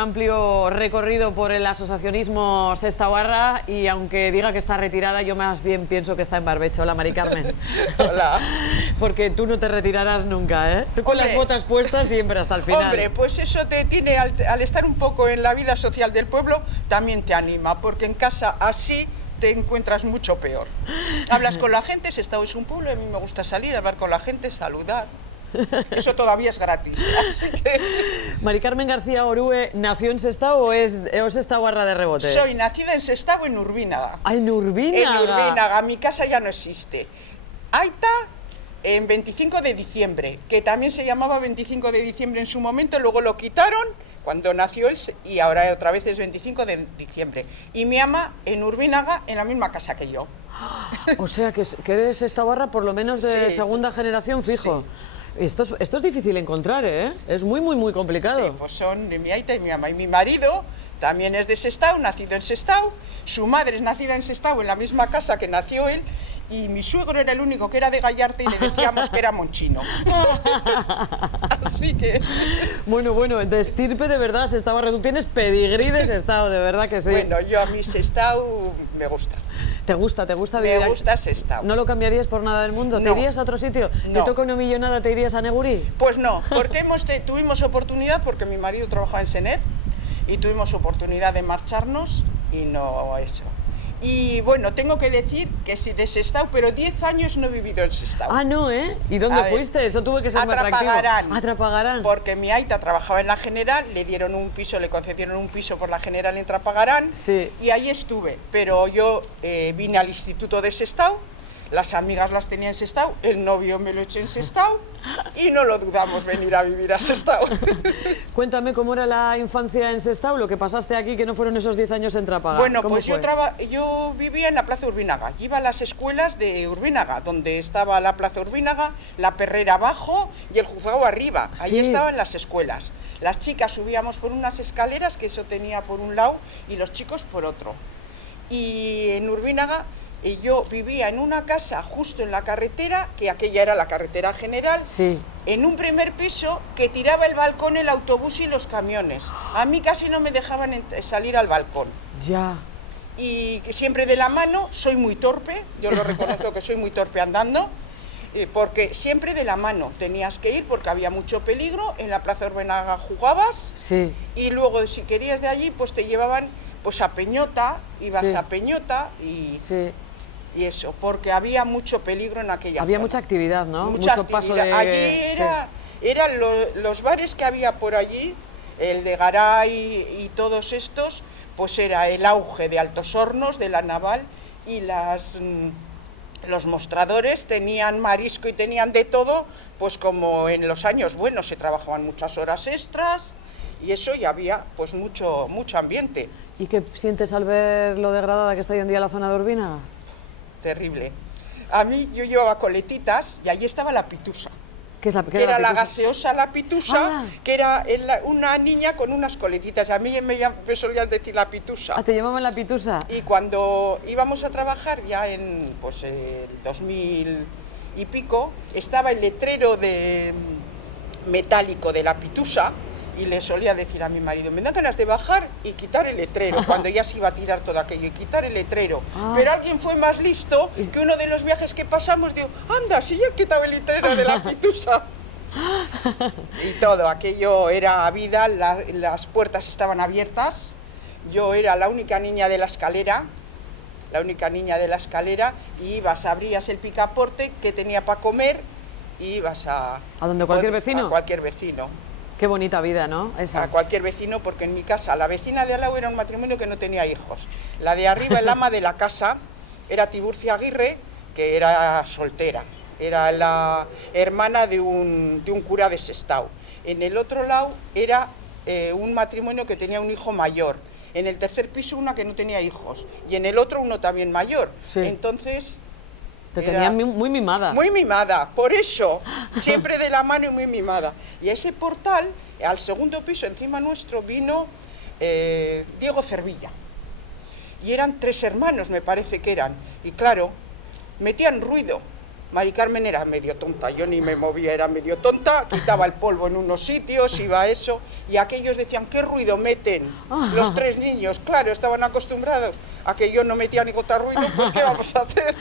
amplio recorrido por el asociacionismo sestauarra y aunque diga que está retirada, yo más bien pienso que está en barbecho. Hola, Mari Carmen. Hola. Porque tú no te retirarás nunca, ¿eh? Tú con las botas puestas siempre hasta el final. Hombre, pues eso te tiene, al estar un poco en la vida social del pueblo, también te anima, porque en casa así te encuentras mucho peor. Hablas con la gente, Sestao es un pueblo, a mí me gusta salir, hablar con la gente, saludar. Eso todavía es gratis. Así que... Mari Carmen García Orue, ¿nació en Sestao o es sestauarra de rebote? Soy nacida en Sestao, en Urbínaga. ¡Ah, en Urbínaga! En Urbínaga, mi casa ya no existe. Aita en 25 de diciembre, que también se llamaba 25 de diciembre en su momento, luego lo quitaron cuando nació él y ahora otra vez es 25 de diciembre. Y mi ama en Urbínaga, en la misma casa que yo. O sea, que eres sestauarra por lo menos de Sí. segunda generación, fijo. Sí. Esto es difícil encontrar, ¿eh? Es muy complicado. Sí, pues son mi aita y mi ama. Y mi marido también es de Sestao, nacido en Sestao. Su madre es nacida en Sestao, en la misma casa que nació él. Y mi suegro era el único que era de Gallarte y le decíamos que era monchino. Así que... Bueno, de estirpe de verdad, sestauarra. Tú tienes pedigrí de Sestao, de verdad que sí. Bueno, yo a mí Sestao me gusta. ¿Te gusta vivir Me ahí? gusta Sestao. ¿No lo cambiarías por nada del mundo? ¿Te No. irías a otro sitio? No. ¿Te toca una millonada, te irías a Negurí? Pues no, porque tuvimos oportunidad, porque mi marido trabajaba en Sener, y tuvimos oportunidad de marcharnos y no eso. Y bueno, tengo que decir que sí de Sestao, pero 10 años no he vivido en Sestao. Ah, no, ¿eh? ¿Y dónde A ver, fuiste? Eso tuvo que ser a muy atractivo. Trapagarán. A Trapagarán. Porque mi aita trabajaba en la General, le dieron un piso, le concedieron un piso por la General en Trapagarán. Sí. Y ahí estuve, pero yo vine al instituto de Sestao, las amigas las tenía en Sestao, el novio me lo eché en Sestao y no lo dudamos venir a vivir a Sestao. Cuéntame cómo era la infancia en Sestao, lo que pasaste aquí, que no fueron esos 10 años en Trapagarán. Bueno, ¿Cómo pues fue? yo vivía en la Plaza Urbínaga, iba a las escuelas de Urbínaga, donde estaba la Plaza Urbínaga, la Perrera abajo y el juzgado arriba, ahí Sí. estaban las escuelas. Las chicas subíamos por unas escaleras, que eso tenía por un lado, y los chicos por otro. Y en Urbínaga yo vivía en una casa justo en la carretera, que aquella era la carretera general, Sí. en un primer piso que tiraba el balcón el autobús y los camiones. A mí casi no me dejaban salir al balcón. Ya. Y que siempre de la mano, soy muy torpe, yo lo reconozco que soy muy torpe andando, porque siempre de la mano tenías que ir porque había mucho peligro, en la Plaza Urbínaga jugabas Sí. y luego si querías de allí pues te llevaban pues a Peñota, ibas Sí. a Peñota y eso, porque había mucho peligro en aquella Había zona. mucha actividad, ¿no? Mucha Mucho paso actividad. de... Allí eran los bares que había por allí, el de Garay y todos estos, pues era el auge de Altos Hornos, de la Naval, y los mostradores tenían marisco y tenían de todo, pues como en los años buenos se trabajaban muchas horas extras y eso, y había pues mucho ambiente. ¿Y qué sientes al ver lo degradada que está hoy en día la zona de Urbínaga? Terrible. A mí yo llevaba coletitas y allí estaba la pitusa. ¿Qué es la Que era la pitusa? gaseosa, la pitusa, Ah. que era una niña con unas coletitas. A mí me solían decir la pitusa. Ah, ¿te llamaban la pitusa? Y cuando íbamos a trabajar ya en pues, el 2000 y pico, estaba el letrero metálico de la pitusa y le solía decir a mi marido, me dan ganas de bajar y quitar el letrero, cuando ya se iba a tirar todo aquello, y quitar el letrero. Ah. Pero alguien fue más listo que uno de los viajes que pasamos dijo, anda, si ya he quitado el letrero de la pitusa. Y todo, aquello era vida, las puertas estaban abiertas, yo era la única niña de la escalera, y ibas, abrías el picaporte que tenía para comer y ibas ¿A donde cualquier vecino? A cualquier vecino. Qué bonita vida, ¿no? Esa. A cualquier vecino, porque en mi casa, la vecina de al lado era un matrimonio que no tenía hijos. La de arriba, el ama de la casa, era Tiburcia Aguirre, que era soltera. Era la hermana de un cura de Sestao. En el otro lado era un matrimonio que tenía un hijo mayor. En el tercer piso una que no tenía hijos. Y en el otro uno también mayor. Sí. Entonces... Te tenían muy mimada. Muy mimada, por eso, siempre de la mano y muy mimada. Y a ese portal, al segundo piso, encima nuestro, vino Diego Cervilla. Y eran 3 hermanos, me parece que eran. Y claro, metían ruido. Mari Carmen era medio tonta, yo ni me movía, era medio tonta, quitaba el polvo en unos sitios, iba a eso, y aquellos decían, ¿qué ruido meten los 3 niños? Claro, estaban acostumbrados a que yo no metía ni gota ruido, pues ¿qué vamos a hacer?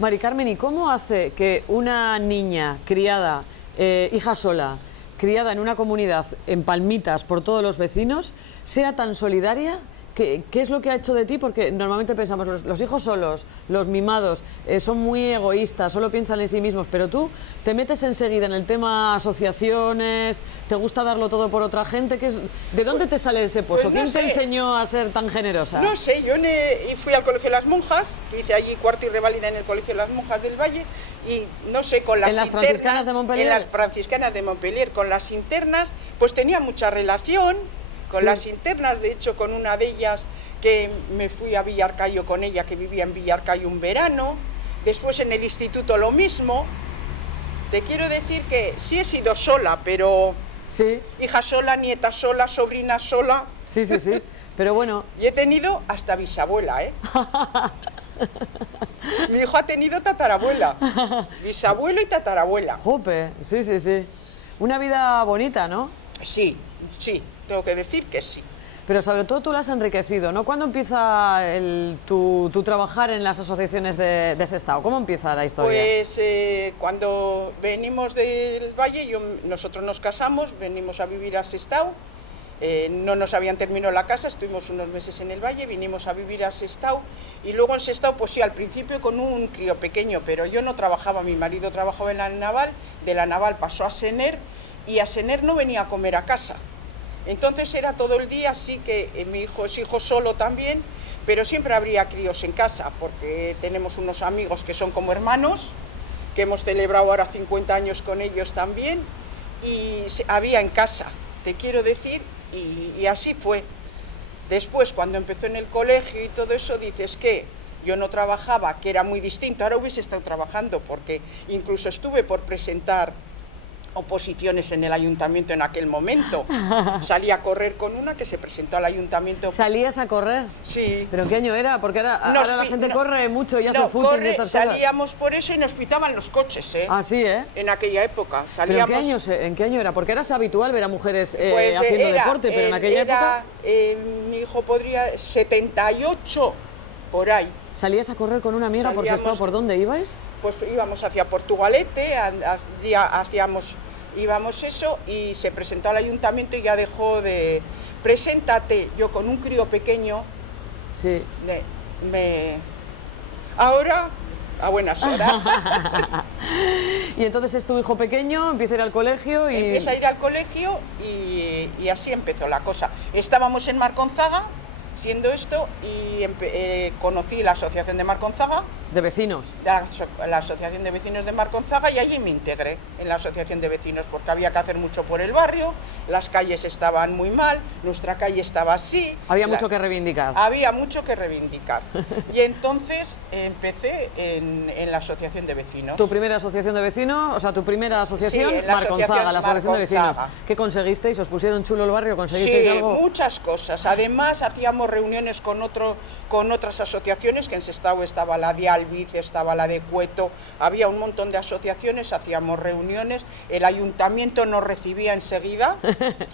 Mari Carmen, ¿y cómo hace que una niña criada, hija sola, criada en una comunidad en palmitas por todos los vecinos, sea tan solidaria? ¿Qué es lo que ha hecho de ti? Porque normalmente pensamos, los hijos solos, los mimados, son muy egoístas, solo piensan en sí mismos, pero tú te metes enseguida en el tema asociaciones, te gusta darlo todo por otra gente. ¿De dónde te sale ese pozo? Pues no ¿Quién te sé. enseñó a ser tan generosa? No sé, yo fui al Colegio de las Monjas, que hice allí cuarto y reválida en el Colegio de las Monjas del Valle, y no sé, con las ¿En las internas, franciscanas de Montpellier? En las franciscanas de Montpellier, con las internas, pues tenía mucha relación. Con las internas, de hecho, con una de ellas que me fui a Villarcayo con ella, que vivía en Villarcayo un verano, después en el instituto lo mismo. Te quiero decir que sí he sido sola, pero Sí, hija sola, nieta sola, sobrina sola, sí, pero bueno, y he tenido hasta bisabuela, ¿eh? Mi hijo ha tenido tatarabuela, bisabuelo y tatarabuela. jope, sí. Una vida bonita, ¿no? Sí, sí, tengo que decir que sí. Pero sobre todo tú la has enriquecido, ¿no? ¿Cuándo empieza tu trabajar en las asociaciones de Sestao? ¿Cómo empieza la historia? Pues cuando venimos del Valle, nosotros nos casamos, venimos a vivir a Sestao, no nos habían terminado la casa, estuvimos unos meses en el Valle, vinimos a vivir a Sestao, y luego en Sestao, pues sí, al principio con un crío pequeño, pero yo no trabajaba, mi marido trabajaba en la Naval, de la Naval pasó a Sener, y a Sener no venía a comer a casa. Entonces era todo el día, sí que mi hijo es hijo solo también, pero siempre habría críos en casa, porque tenemos unos amigos que son como hermanos, que hemos celebrado ahora 50 años con ellos también, y había en casa, te quiero decir, y así fue. Después, cuando empezó en el colegio y todo eso, dices que yo no trabajaba, que era muy distinto, ahora hubiese estado trabajando, porque incluso estuve por presentar oposiciones en el ayuntamiento en aquel momento. Salí a correr con una que se presentó al ayuntamiento. ¿Salías a correr? Sí. ¿Pero en qué año era? Porque ahora la gente corre mucho y hace footing y estas cosas. Salíamos por eso y nos pitaban los coches, ¿eh? Ah, sí, ¿eh? En aquella época. ¿Pero Salíamos... en qué año era? Porque ahora es habitual ver a mujeres Pues, haciendo deporte, pero en aquella época... mi hijo podría... 78, por ahí. ¿Salías a correr con una amiga por Sestao? ¿Por dónde ibais? Pues íbamos hacia Portugalete, íbamos eso, y se presentó al ayuntamiento y ya dejó de... Preséntate, yo con un crío pequeño, Sí. Ahora, a buenas horas. Y entonces es tu hijo pequeño, empieza a ir al colegio y... Empieza a ir al colegio y así empezó la cosa. Estábamos en Marconzaga, siendo esto, y conocí la asociación de Marconzaga, De vecinos. la asociación de vecinos de Marconzaga, y allí me integré en la asociación de vecinos porque había que hacer mucho por el barrio, las calles estaban muy mal, nuestra calle estaba así. Había mucho que reivindicar. Había mucho que reivindicar. Y entonces empecé en la asociación de vecinos. ¿Tu primera asociación de vecinos? O sea, tu primera asociación, Sí, en la Marconzaga, la asociación de vecinos. Marconzaga. ¿Qué conseguisteis? ¿Os pusieron chulo el barrio? ¿Conseguisteis Sí, algo? muchas cosas. Además, hacíamos reuniones con otras asociaciones, que en Sestao estaba la de Albiz, estaba la de Cueto, había un montón de asociaciones, hacíamos reuniones, el ayuntamiento nos recibía enseguida,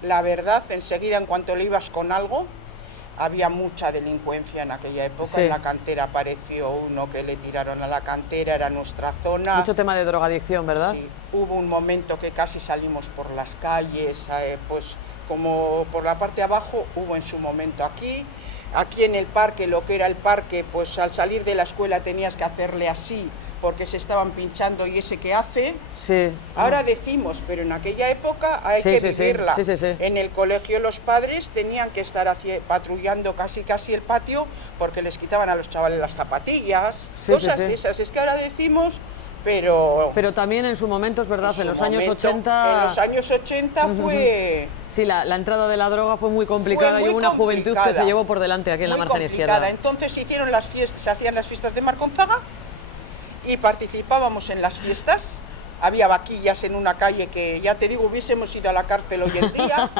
la verdad, enseguida en cuanto le ibas con algo. Había mucha delincuencia en aquella época, Sí. En la cantera apareció uno que le tiraron a la cantera, era nuestra zona. Mucho tema de drogadicción, ¿verdad? Sí, hubo un momento que casi salimos por las calles, pues como por la parte de abajo, hubo en su momento aquí en el parque, lo que era el parque, pues al salir de la escuela tenías que hacerle así, porque se estaban pinchando y ese que hace. Sí. Ahora decimos, pero en aquella época hay Sí, que sí, sí. vivirla. Sí. En el colegio los padres tenían que estar patrullando casi el patio porque les quitaban a los chavales las zapatillas, Sí, cosas sí. de esas. Es que ahora decimos, pero también en su momento, es verdad, en los años 80... En los años 80 fue... Sí, la entrada de la droga fue muy complicada y hubo una juventud que se llevó por delante aquí en la muy margen complicada. izquierda. Entonces se hacían las fiestas de Marconzaga y participábamos en las fiestas. Había vaquillas en una calle que, ya te digo, hubiésemos ido a la cárcel hoy en día,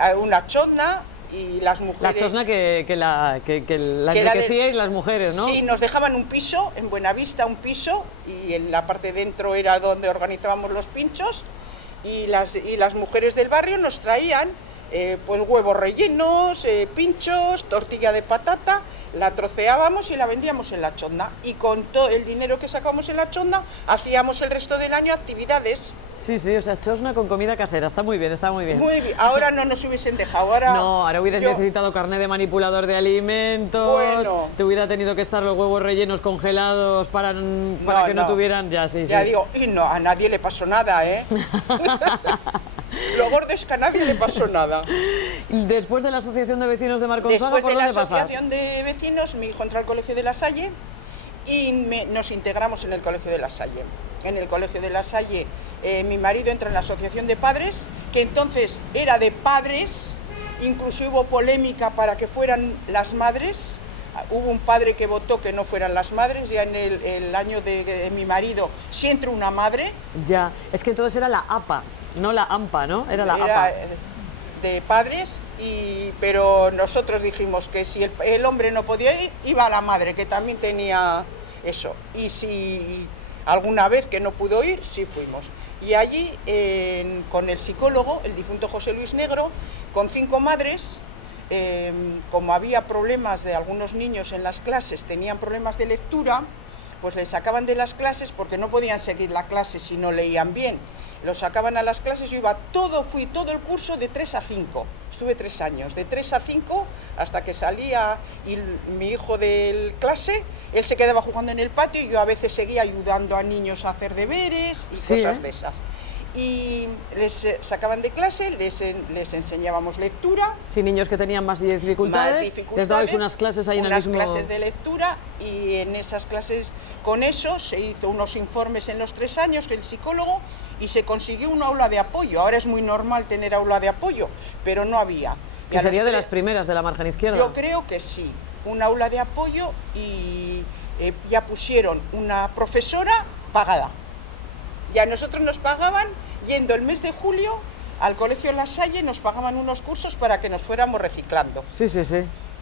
a una chotna, y las mujeres... La chosna que la enriquecíais las mujeres, ¿no? Sí, nos dejaban un piso, en Buenavista un piso, y en la parte de dentro era donde organizábamos los pinchos, y las mujeres del barrio nos traían pues huevos rellenos, pinchos, tortilla de patata, la troceábamos y la vendíamos en la chonda, y con todo el dinero que sacábamos en la chonda hacíamos el resto del año actividades. Sí, o sea, chosna con comida casera, está muy bien, está muy bien. Muy bien, ahora no nos hubiesen dejado, ahora hubieras necesitado carnet de manipulador de alimentos, bueno, te hubiera tenido que estar los huevos rellenos congelados para que no tuvieran, ya digo, y no, a nadie le pasó nada, ¿eh? Lo gordo es que a nadie le pasó nada. Después de la Asociación de Vecinos de Marconzuaga, ¿por dónde pasas? Después de la Asociación de Vecinos, mi hijo entró al Colegio de La Salle y nos integramos en el Colegio de La Salle. En el Colegio de La Salle, mi marido entra en la Asociación de Padres, que entonces era de padres, incluso hubo polémica para que fueran las madres. Hubo un padre que votó que no fueran las madres, ya en el año de mi marido sí entró una madre. Ya, es que entonces era la APA, no la AMPA, ¿no? Era la APA. De padres, pero nosotros dijimos que si el hombre no podía ir, iba la madre, que también tenía eso. Y si alguna vez que no pudo ir, sí fuimos. Y allí, con el psicólogo, el difunto José Luis Negro, con 5 madres, como había problemas de algunos niños en las clases, tenían problemas de lectura, pues les sacaban de las clases porque no podían seguir la clase si no leían bien. Los sacaban a las clases, fui todo el curso de 3 a 5, estuve 3 años, de 3 a 5 hasta que salía y mi hijo de clase, él se quedaba jugando en el patio y yo a veces seguía ayudando a niños a hacer deberes y cosas de esas. Y les sacaban de clase, les enseñábamos lectura. Sí, niños que tenían más dificultades, les dabais unas clases ahí en el mismo... Unas clases de lectura, y en esas clases, con eso, se hizo unos informes en los 3 años, que el psicólogo, y se consiguió un aula de apoyo. Ahora es muy normal tener aula de apoyo, pero no había. Que sería de las primeras de la margen izquierda. Yo creo que sí, un aula de apoyo, y ya pusieron una profesora pagada. Y a nosotros nos pagaban, yendo el mes de julio al Colegio La Salle, nos pagaban unos cursos para que nos fuéramos reciclando. Sí.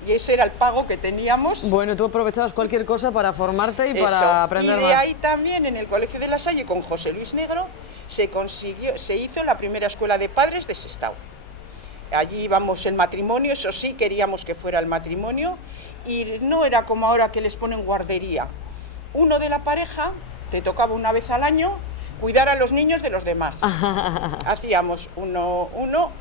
Y ese era el pago que teníamos. Bueno, tú aprovechabas cualquier cosa para formarte y para aprender más. Y de ahí también, en el Colegio de La Salle, con José Luis Negro, se hizo la primera escuela de padres de Sestao. Allí íbamos el matrimonio, eso sí, queríamos que fuera el matrimonio, y no era como ahora que les ponen guardería. Uno de la pareja, te tocaba una vez al año, cuidar a los niños de los demás. Hacíamos uno,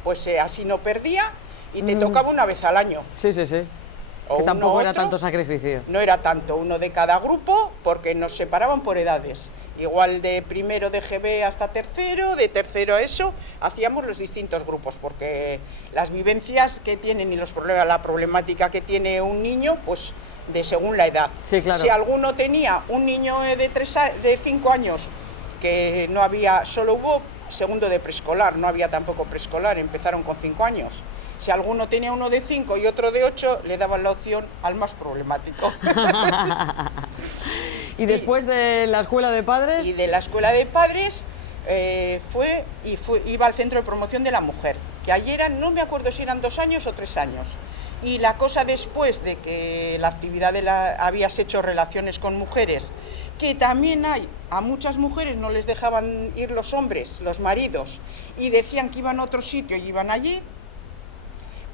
pues así no perdía, y te tocaba una vez al año. Sí. Que tampoco era tanto sacrificio. No era tanto, uno de cada grupo, porque nos separaban por edades. Igual de primero de GB hasta tercero, de tercero a eso, hacíamos los distintos grupos, porque las vivencias que tienen y los problemas, la problemática que tiene un niño, pues de según la edad. Sí, claro. Si alguno tenía un niño de 5 años, que no había, solo hubo segundo de preescolar, no había tampoco preescolar, empezaron con 5 años. Si alguno tenía uno de 5 y otro de 8, le daban la opción al más problemático. ¿Y después de la escuela de padres? Y de la escuela de padres iba al Centro de Promoción de la Mujer, que allí eran, no me acuerdo si eran 2 años o 3 años. Y la cosa, después de que la actividad habías hecho relaciones con mujeres, que también a muchas mujeres no les dejaban ir los hombres, los maridos, y decían que iban a otro sitio y iban allí,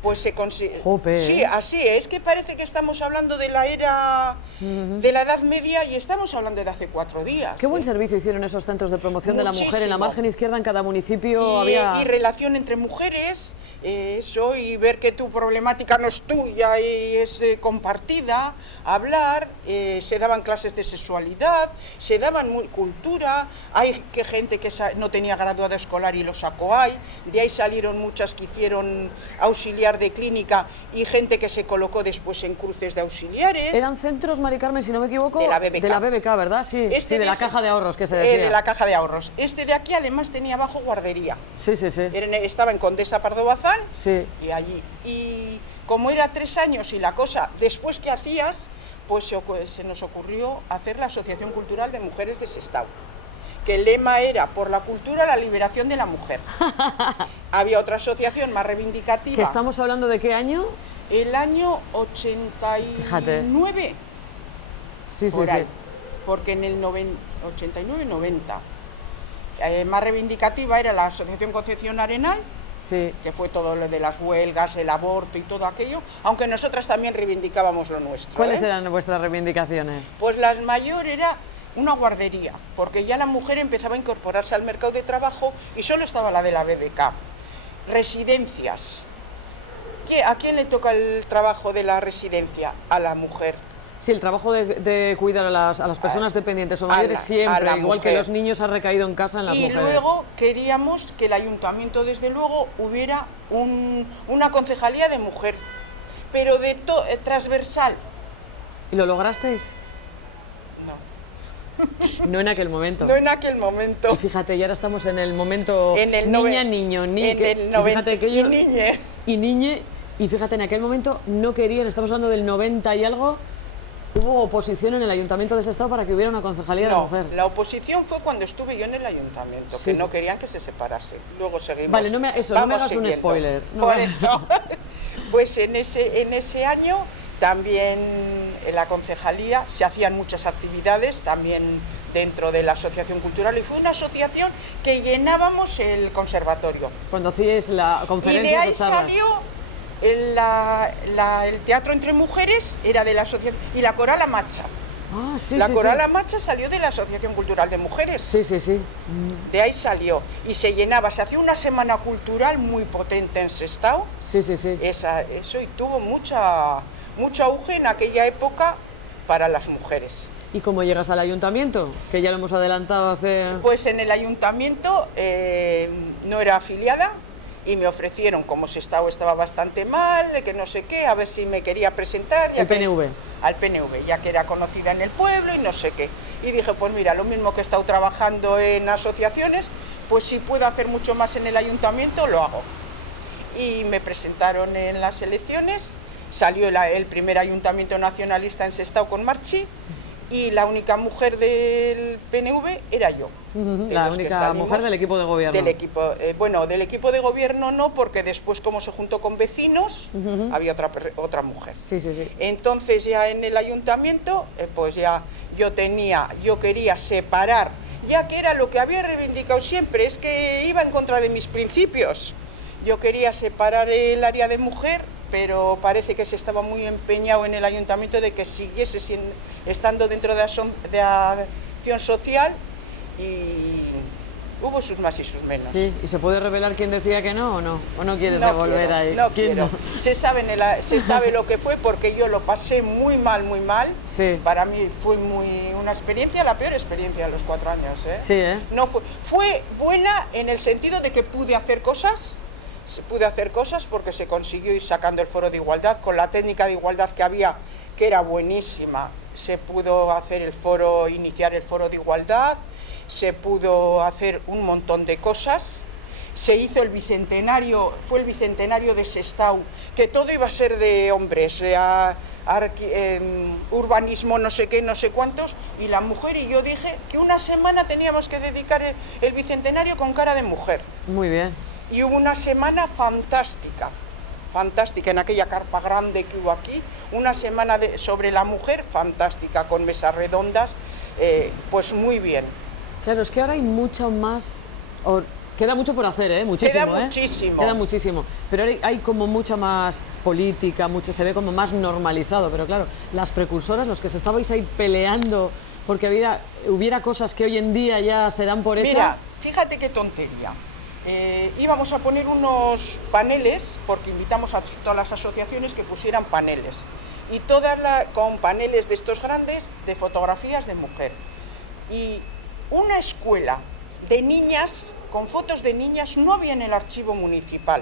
pues se consiguió. Sí, así es, que parece que estamos hablando de la era de la Edad Media y estamos hablando de hace 4 días. Qué buen servicio hicieron esos centros de promoción de la mujer. En la margen izquierda, en cada municipio había... Y relación entre mujeres, eso, y ver que tu problemática no es tuya y es compartida, hablar, se daban clases de sexualidad, se daban cultura, hay gente que no tenía graduada escolar y lo sacó ahí, de ahí salieron muchas que hicieron auxiliar de clínica y gente que se colocó después en cruces de auxiliares. Eran centros, Mari Carmen, si no me equivoco, de la BBK. De la BBK, ¿verdad? Sí, sí, de la caja de ahorros, que se decía. De la caja de ahorros. Este de aquí además tenía abajo guardería. Sí. Estaba en Condesa Pardo Bazán, sí. Y allí. Y como era 3 años y la cosa, después que hacías, pues se nos ocurrió hacer la Asociación Cultural de Mujeres de Sestao, que el lema era por la cultura, la liberación de la mujer. Había otra asociación más reivindicativa. ¿Que estamos hablando de qué año? El año 89. Fíjate. Sí, por sí, ahí, sí. porque en el 89-90 más reivindicativa era la Asociación Concepción Arenal, Sí. que fue todo lo de las huelgas, el aborto y todo aquello, aunque nosotras también reivindicábamos lo nuestro. ¿Cuáles eran vuestras reivindicaciones? Pues las mayor era una guardería, porque ya la mujer empezaba a incorporarse al mercado de trabajo y solo estaba la de la BBK. Residencias. ¿A quién le toca el trabajo de la residencia? A la mujer. Sí, el trabajo de cuidar a las personas dependientes o mayores a siempre, la igual que mujer. los niños, ha recaído en casa en las Y mujeres. luego queríamos que el ayuntamiento, desde luego, hubiera una concejalía de mujer, pero transversal. ¿Y lo lograsteis? No. No en aquel momento. No en aquel momento. Y fíjate, y ahora estamos en el momento En el niña, noven- niño, en que, el y 90 fíjate que y niñe. y niñe, y fíjate, en aquel momento no querían, estamos hablando del 90 y algo, hubo oposición en el ayuntamiento de Sestao para que hubiera una concejalía de la No, mujer. la oposición fue cuando estuve yo en el ayuntamiento, Sí, que sí. no querían que se separase. Luego seguimos. Vale, no me hagas un siguiendo. spoiler. No Por me- eso. Pues en ese año también en la concejalía se hacían muchas actividades, también dentro de la asociación cultural, y fue una asociación que llenábamos el conservatorio. Cuando hacíais la Y conferencia de ahí o charlas. salió el teatro entre mujeres, era de la asociación, y la coral Amacha. Ah, sí, La sí, coral sí. Amacha salió de la Asociación Cultural de Mujeres. Sí, sí, sí. De ahí salió y se llenaba, se hacía una semana cultural muy potente en Sestao, Sí, sí, sí. eso, y tuvo mucho auge en aquella época para las mujeres. ¿Y cómo llegas al ayuntamiento? Que ya lo hemos adelantado hace... Pues en el ayuntamiento no era afiliada y me ofrecieron, como Sestao estaba bastante mal, de que no sé qué, a ver si me quería presentar. El PNV. Al PNV, ya que era conocida en el pueblo y no sé qué. Y dije, pues mira, lo mismo que he estado trabajando en asociaciones, pues si puedo hacer mucho más en el ayuntamiento, lo hago. Y me presentaron en las elecciones, salió el primer ayuntamiento nacionalista en Sestao con Marchi, y la única mujer del PNV era yo. de La los que única salimos mujer del equipo de gobierno. Del equipo, bueno, del equipo de gobierno no, porque después, como se juntó con vecinos, había otra mujer. Sí, sí, sí. Entonces ya en el ayuntamiento, pues ya yo quería separar, ya que era lo que había reivindicado siempre, es que iba en contra de mis principios. Yo quería separar el área de mujer, pero parece que se estaba muy empeñado en el ayuntamiento de que siguiese estando dentro de acción social, y hubo sus más y sus menos. Sí, ¿y se puede revelar quién decía que no o no? ¿O no quieres No devolver quiero, ahí? no ¿Quién quiero. no? Se sabe lo que fue, porque yo lo pasé muy mal, muy mal. Sí. Para mí fue una experiencia, la peor experiencia de los 4 años. Sí, ¿eh? No fue buena en el sentido de que pude hacer cosas porque se consiguió ir sacando el foro de igualdad con la técnica de igualdad que había, que era buenísima. Se pudo hacer iniciar el foro de igualdad, se pudo hacer un montón de cosas. Se hizo fue el bicentenario de Sestao, que todo iba a ser de hombres, urbanismo, no sé qué, no sé cuántos, y la mujer, y yo dije que una semana teníamos que dedicar el bicentenario con cara de mujer. Muy bien. Y hubo una semana fantástica en aquella carpa grande que hubo aquí, una semana sobre la mujer fantástica, con mesas redondas, pues muy bien. Claro, es que ahora hay mucho más... Queda mucho por hacer, ¿eh? Muchísimo, Queda muchísimo. Queda muchísimo. Pero ahora hay como mucha más política, se ve como más normalizado. Pero claro, las precursoras, los que se estabais ahí peleando porque hubiera cosas que hoy en día ya se dan por hechas... Mira, fíjate qué tontería. Íbamos a poner unos paneles, porque invitamos a todas las asociaciones que pusieran paneles, y con paneles de estos grandes de fotografías de mujer. Y una escuela de niñas, con fotos de niñas, no había en el archivo municipal.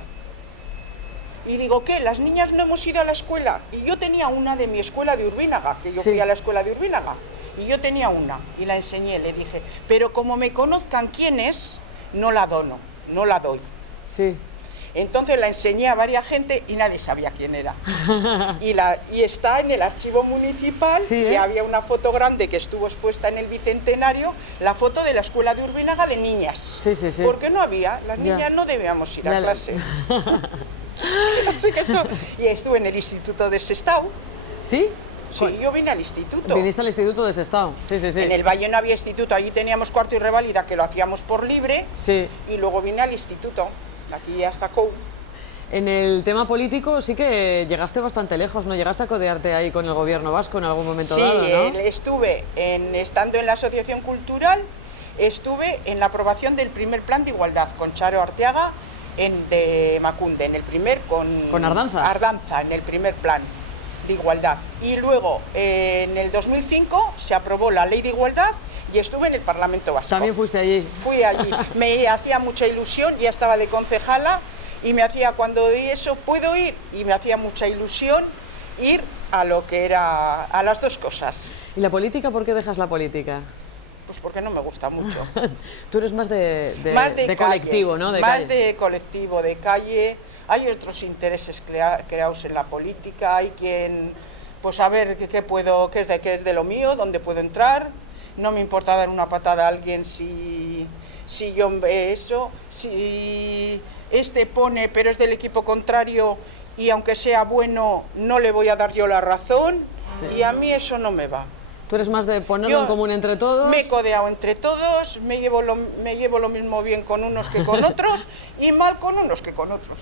Y digo, ¿qué? ¿Las niñas no hemos ido a la escuela? Y yo tenía una de mi escuela de Urbínaga, que yo fui a la escuela de Urbínaga, y yo tenía una, y la enseñé, le dije, pero como me conozcan quién es, no la doy. Sí. Entonces la enseñé a varias gente y nadie sabía quién era. Y está en el archivo municipal, sí, y había una foto grande que estuvo expuesta en el Bicentenario, la foto de la escuela de Urbinaga de niñas. Sí, sí, sí. Porque no había, las niñas Ya. no debíamos ir a Ya. clase. Así que eso. Y estuve en el Instituto de Sestao. ¿Sí? Sí, yo vine al instituto. Viniste al Instituto de Sestao. Sí, sí, sí. En el Valle no había instituto, allí teníamos cuarto y reválida que lo hacíamos por libre. Sí. Y luego vine al instituto, aquí hasta COU. En el tema político sí que llegaste bastante lejos, ¿no? Llegaste a codearte ahí con el gobierno vasco en algún momento Sí, dado, ¿no? estuve, estando en la Asociación Cultural, estuve en la aprobación del primer plan de igualdad con Charo Arteaga de Macunde, en el primer ¿Con Ardanza? Ardanza, en el primer plan de igualdad. Y luego, en el 2005, se aprobó la ley de igualdad y estuve en el Parlamento Vasco. También fuiste allí. Fui allí, me hacía mucha ilusión, ya estaba de concejala y me hacía, cuando di eso, puedo ir, y me hacía mucha ilusión ir a lo que era, a las dos cosas. ¿Y la política? ¿Por qué dejas la política? Pues porque no me gusta mucho. Tú eres más de Calle, colectivo, ¿no? De más calle. de colectivo, de calle. Hay otros intereses creados en la política, hay quien, pues a ver qué es de lo mío, dónde puedo entrar. No me importa dar una patada a alguien si yo eso, si este pone pero es del equipo contrario y aunque sea bueno no le voy a dar yo la razón, Sí. y a mí eso no me va. Tú eres más de ponerlo Yo en común entre todos. Me he codeado entre todos, me llevo lo mismo bien con unos que con otros y mal con unos que con otros.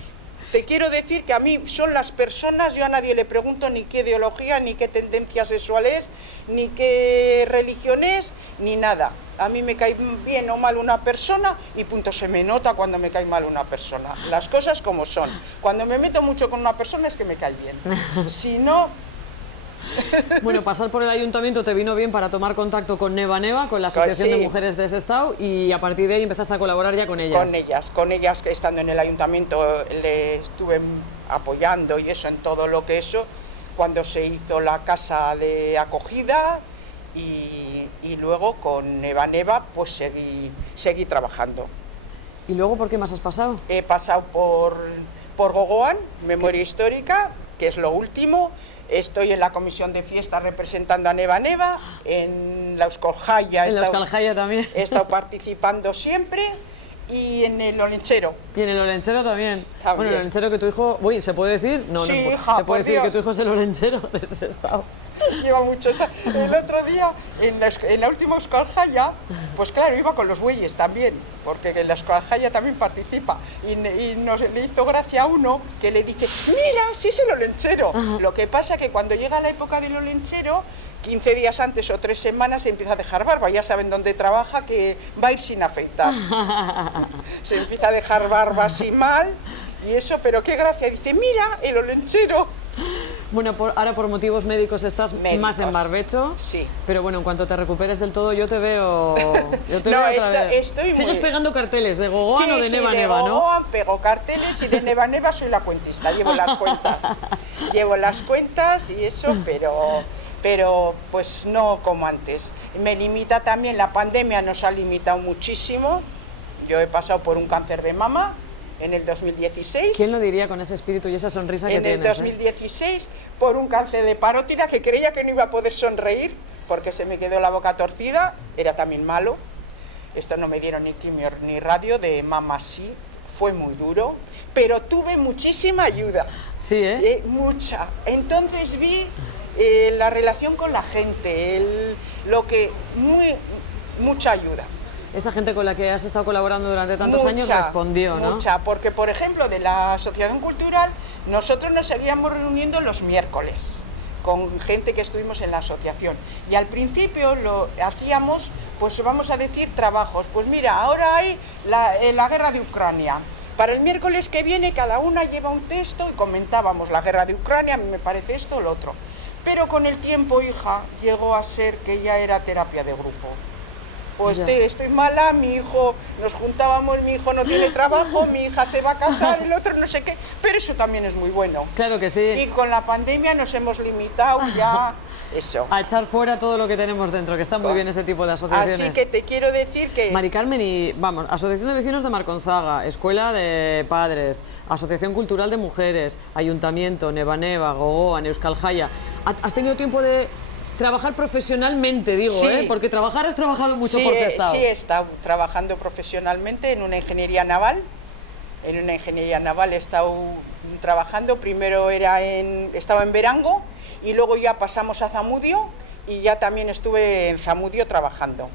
Te quiero decir que a mí son las personas, yo a nadie le pregunto ni qué ideología, ni qué tendencia sexual es, ni qué religión es, ni nada. A mí me cae bien o mal una persona y punto, se me nota cuando me cae mal una persona. Las cosas como son. Cuando me meto mucho con una persona es que me cae bien. Si no... Bueno, pasar por el ayuntamiento te vino bien para tomar contacto con Neva Neva, con la Asociación Sí. de Mujeres de Sestao, y a partir de ahí empezaste a colaborar ya con ellas. Con ellas que estando en el ayuntamiento le estuve apoyando y eso en todo lo que eso, cuando se hizo la casa de acogida y luego con Neva Neva pues seguí trabajando. ¿Y luego por qué más has pasado? He pasado por Gogoan, Memoria Histórica, que es lo último. Estoy en la comisión de fiesta representando a Neva Neva, en la Euskoljaya En la Euskaljaya también. he estado participando siempre, y en el Olenchero. Y en el Olenchero también. También. Bueno, el Olenchero que tu hijo... Uy, ¿se puede decir? No, Sí, no hija, se puede por decir que Dios. tu hijo es el Olenchero de Sestao. Lleva muchos años. El otro día, en la última Euskaljaya, pues claro, iba con los bueyes también, porque en la Euskaljaya también participa. Y le hizo gracia a uno que le dice, mira, sí es el Olenchero. Lo que pasa que cuando llega la época del Olenchero, 15 días antes o 3 semanas se empieza a dejar barba. Ya saben dónde trabaja, que va a ir sin afeitar. Se empieza a dejar barba así mal y eso, pero qué gracia. Dice, mira, el Olenchero. Bueno, ahora por motivos médicos estás más en barbecho. Sí. Pero bueno, en cuanto te recuperes del todo, yo te veo. Yo te No, veo otra vez. estoy Sigues muy- pegando carteles de Gogoan Sí, o de sí, Neva de Neva, ¿no? Gogoan pego carteles y de Neva Neva soy la cuentista, llevo las cuentas. Llevo las cuentas y eso, pero pues no como antes. Me limita también, la pandemia nos ha limitado muchísimo. Yo he pasado por un cáncer de mama en el 2016. ¿Quién lo diría con ese espíritu y esa sonrisa que En el tienes? 2016 por un cáncer de parótida que creía que no iba a poder sonreír porque se me quedó la boca torcida, era también malo. Esto no me dieron ni quimio ni radio, de mama sí, fue muy duro, pero tuve muchísima ayuda. Sí, ¿eh? Mucha. Entonces vi la relación con la gente, mucha ayuda. Esa gente con la que has estado colaborando durante tantos años respondió, ¿no? Mucha, porque por ejemplo de la Asociación Cultural nosotros nos seguíamos reuniendo los miércoles con gente que estuvimos en la asociación y al principio lo hacíamos, pues vamos a decir, trabajos. Pues mira, ahora hay la guerra de Ucrania. Para el miércoles que viene cada una lleva un texto y comentábamos la guerra de Ucrania, a mí me parece esto o lo otro. Pero con el tiempo, hija, llegó a ser que ya era terapia de grupo. Pues estoy mala, mi hijo, nos juntábamos, mi hijo no tiene trabajo, mi hija se va a casar, el otro no sé qué, pero eso también es muy bueno. Claro que sí. Y con la pandemia nos hemos limitado ya Eso. A echar fuera todo lo que tenemos dentro, que está muy bien ese tipo de asociaciones. Así que te quiero decir que... Mari Carmen, y vamos, Asociación de Vecinos de Marconzaga, Escuela de Padres, Asociación Cultural de Mujeres, Ayuntamiento, Neva, Gogoa, Euskal Jaya. ¿Has tenido tiempo de trabajar profesionalmente, digo, sí. Porque trabajar has trabajado mucho por Sestao. Sí, he estado trabajando profesionalmente en una ingeniería naval. En una ingeniería naval he estado trabajando, primero estaba en Verango y luego ya pasamos a Zamudio y ya también estuve en Zamudio trabajando.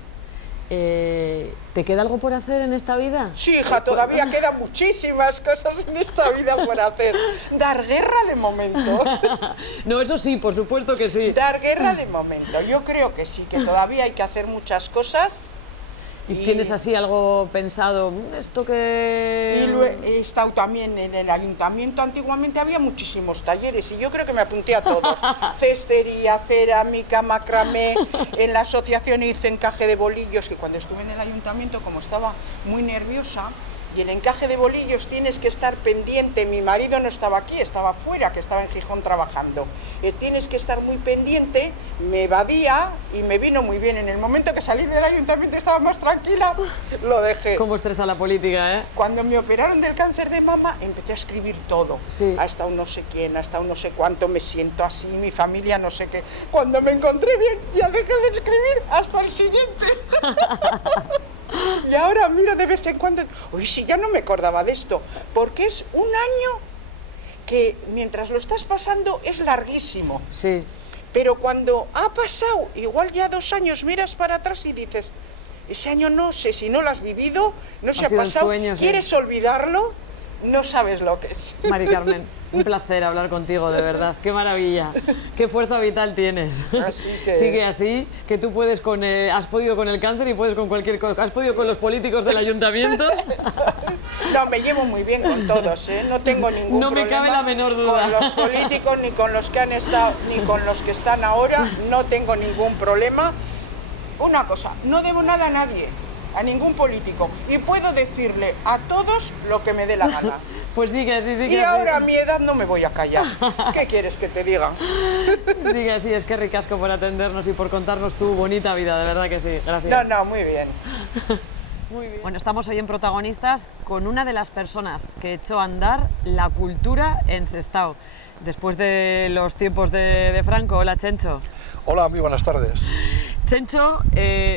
¿Te queda algo por hacer en esta vida? Sí, hija, todavía quedan muchísimas cosas en esta vida por hacer. Dar guerra de momento. No, eso sí, por supuesto que sí. Dar guerra de momento. Yo creo que sí, que todavía hay que hacer muchas cosas. ¿Y tienes así algo pensado? Esto que... Y he estado también en el ayuntamiento. Antiguamente había muchísimos talleres y yo creo que me apunté a todos. Cestería, cerámica, macramé. En la asociación hice encaje de bolillos, que cuando estuve en el ayuntamiento, como estaba muy nerviosa, y el encaje de bolillos tienes que estar pendiente. Mi marido no estaba aquí, estaba fuera, que estaba en Gijón trabajando. Tienes que estar muy pendiente, me evadía y me vino muy bien. En el momento que salí del ayuntamiento estaba más tranquila, lo dejé. ¿Cómo estresa la política, eh? Cuando me operaron del cáncer de mama, empecé a escribir todo. Sí. Ha estado no sé quién, ha estado no sé cuánto, me siento así, mi familia no sé qué. Cuando me encontré bien, ya dejé de escribir hasta el siguiente. Y ahora miro de vez en cuando, uy, si ya no me acordaba de esto, porque es un año que mientras lo estás pasando es larguísimo. Sí. Pero cuando ha pasado, igual ya 2 años, miras para atrás y dices, ese año no sé, si no lo has vivido, no se ha pasado, sueño, quieres olvidarlo, no sabes lo que es. Mari Carmen, un placer hablar contigo, de verdad. Qué maravilla, qué fuerza vital tienes. Así que... Sigue así, que tú puedes has podido con el cáncer y puedes con cualquier cosa. ¿Has podido con los políticos del ayuntamiento? No, me llevo muy bien con todos, ¿eh? No tengo ningún problema. No me cabe la menor duda. Con los políticos, ni con los que han estado, ni con los que están ahora, no tengo ningún problema. Una cosa, no debo nada a nadie, a ningún político, y puedo decirle a todos lo que me dé la gana. Pues sigue así, sigue así. Y ahora a mi edad no me voy a callar. ¿Qué quieres que te diga? Sigue así, es que ricasco por atendernos y por contarnos tu bonita vida, de verdad que sí. Gracias. No, muy bien. Muy bien. Bueno, estamos hoy en Protagonistas con una de las personas que echó a andar la cultura en Sestao. Después de los tiempos de Franco. Hola, Chencho. Hola, muy buenas tardes. Chencho,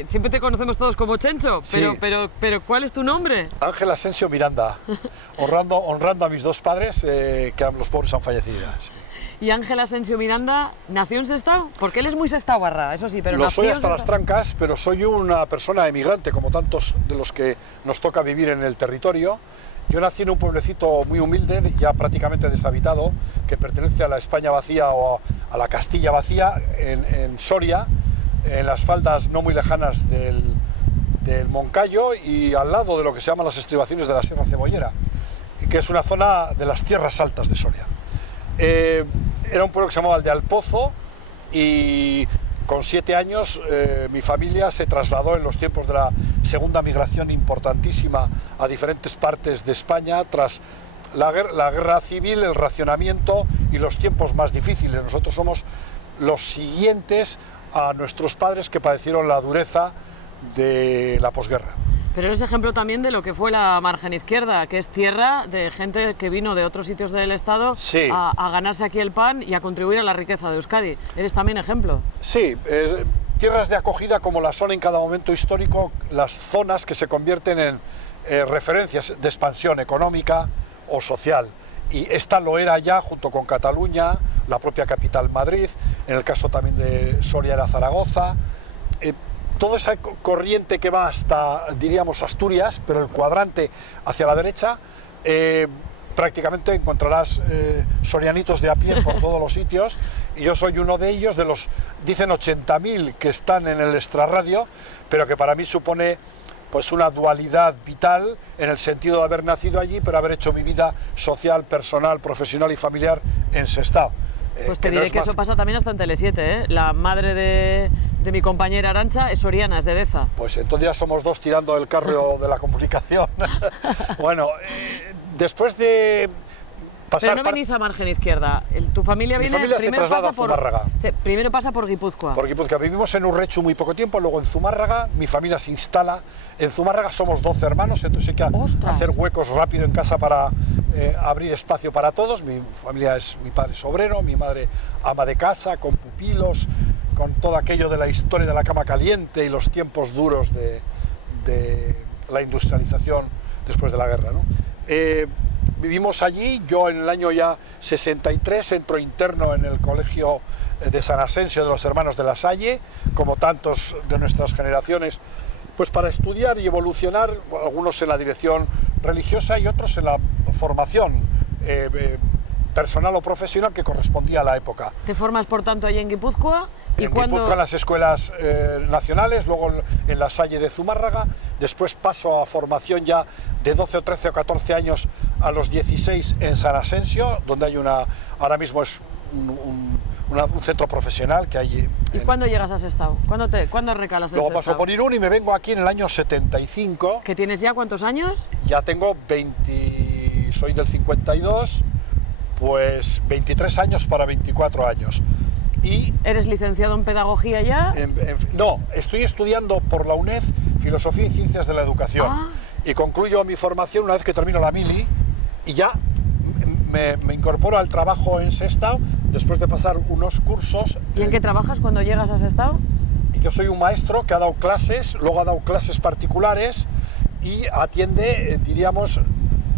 siempre te conocemos todos como Chencho, Sí. pero ¿cuál es tu nombre? Ángel Asensio Miranda, honrando a mis 2 padres, que los pobres han fallecido. Sí. Y Ángel Asensio Miranda nació en Sestao, porque él es muy sestaobarra, eso sí, pero Lo nació soy en hasta las Sestao. trancas, pero soy una persona emigrante, como tantos de los que nos toca vivir en el territorio. Yo nací en un pueblecito muy humilde, ya prácticamente deshabitado, que pertenece a la España vacía o a la Castilla vacía, en Soria, en las faldas no muy lejanas del Moncayo y al lado de lo que se llaman las estribaciones de la Sierra Cebollera, que es una zona de las tierras altas de Soria. Era un pueblo que se llamaba Aldealpozo y con 7 años mi familia se trasladó en los tiempos de la segunda migración importantísima a diferentes partes de España tras la guerra civil, el racionamiento y los tiempos más difíciles. Nosotros somos los siguientes a nuestros padres que padecieron la dureza de la posguerra. Pero eres ejemplo también de lo que fue la margen izquierda, que es tierra de gente que vino de otros sitios del Estado Sí. a ganarse aquí el pan y a contribuir a la riqueza de Euskadi. Eres también ejemplo. Sí, tierras de acogida como las son en cada momento histórico, las zonas que se convierten en referencias de expansión económica o social. Y esta lo era ya junto con Cataluña, la propia capital Madrid, en el caso también de Soria era Zaragoza. Toda esa corriente que va hasta, diríamos, Asturias, pero el cuadrante hacia la derecha, prácticamente encontrarás sorianitos de a pie por todos los sitios, y yo soy uno de ellos, de los, dicen 80.000 que están en el extrarradio, pero que para mí supone pues una dualidad vital en el sentido de haber nacido allí, pero haber hecho mi vida social, personal, profesional y familiar en Sestao. Pues te diré que eso pasa también hasta en Tele7, ¿eh? La madre de mi compañera Arantxa es soriana, es de Deza. Pues entonces ya somos 2 tirando el carro de la comunicación. Bueno, después de Pero no venís a margen izquierda. Tu familia Mi viene... familia se traslada a Zumárraga. Primero pasa por Guipúzcoa. Por Guipúzcoa. Vivimos en Urrechu muy poco tiempo, luego en Zumárraga. Mi familia se instala en Zumárraga. Somos 12 hermanos, entonces hay que hacer huecos rápido en casa para abrir espacio para todos. Mi familia es, mi padre es obrero, mi madre ama de casa, con pupilos, con todo aquello de la historia de la cama caliente y los tiempos duros de la industrialización después de la guerra, ¿no? Vivimos allí. Yo en el año ya 63 entro interno en el colegio de San Asensio de los Hermanos de la Salle, como tantos de nuestras generaciones, pues para estudiar y evolucionar, algunos en la dirección religiosa y otros en la formación personal o profesional que correspondía a la época. ¿Te formas, por tanto, allí en Guipúzcoa? En Guipúzcoa, en las escuelas nacionales, luego en la Salle de Zumárraga, después paso a formación ya de 12 o 13 o 14 años a los 16 en San Asensio, donde hay ahora mismo es un centro profesional que hay. ¿Y cuándo llegas a Sestao? ¿Cuándo recalas en Luego Sestao? paso por Irún y me vengo aquí en el año 75. ¿Que tienes ya cuántos años? Ya tengo 20, soy del 52, pues 23 años para 24 años. Y ¿Eres licenciado en pedagogía ya? No, estoy estudiando por la UNED Filosofía y Ciencias de la Educación. Y concluyo mi formación una vez que termino la mili y ya me incorporo al trabajo en Sestao después de pasar unos cursos. ¿Y en qué trabajas cuando llegas a Sestao? Yo soy un maestro que ha dado clases, luego ha dado clases particulares y atiende, diríamos,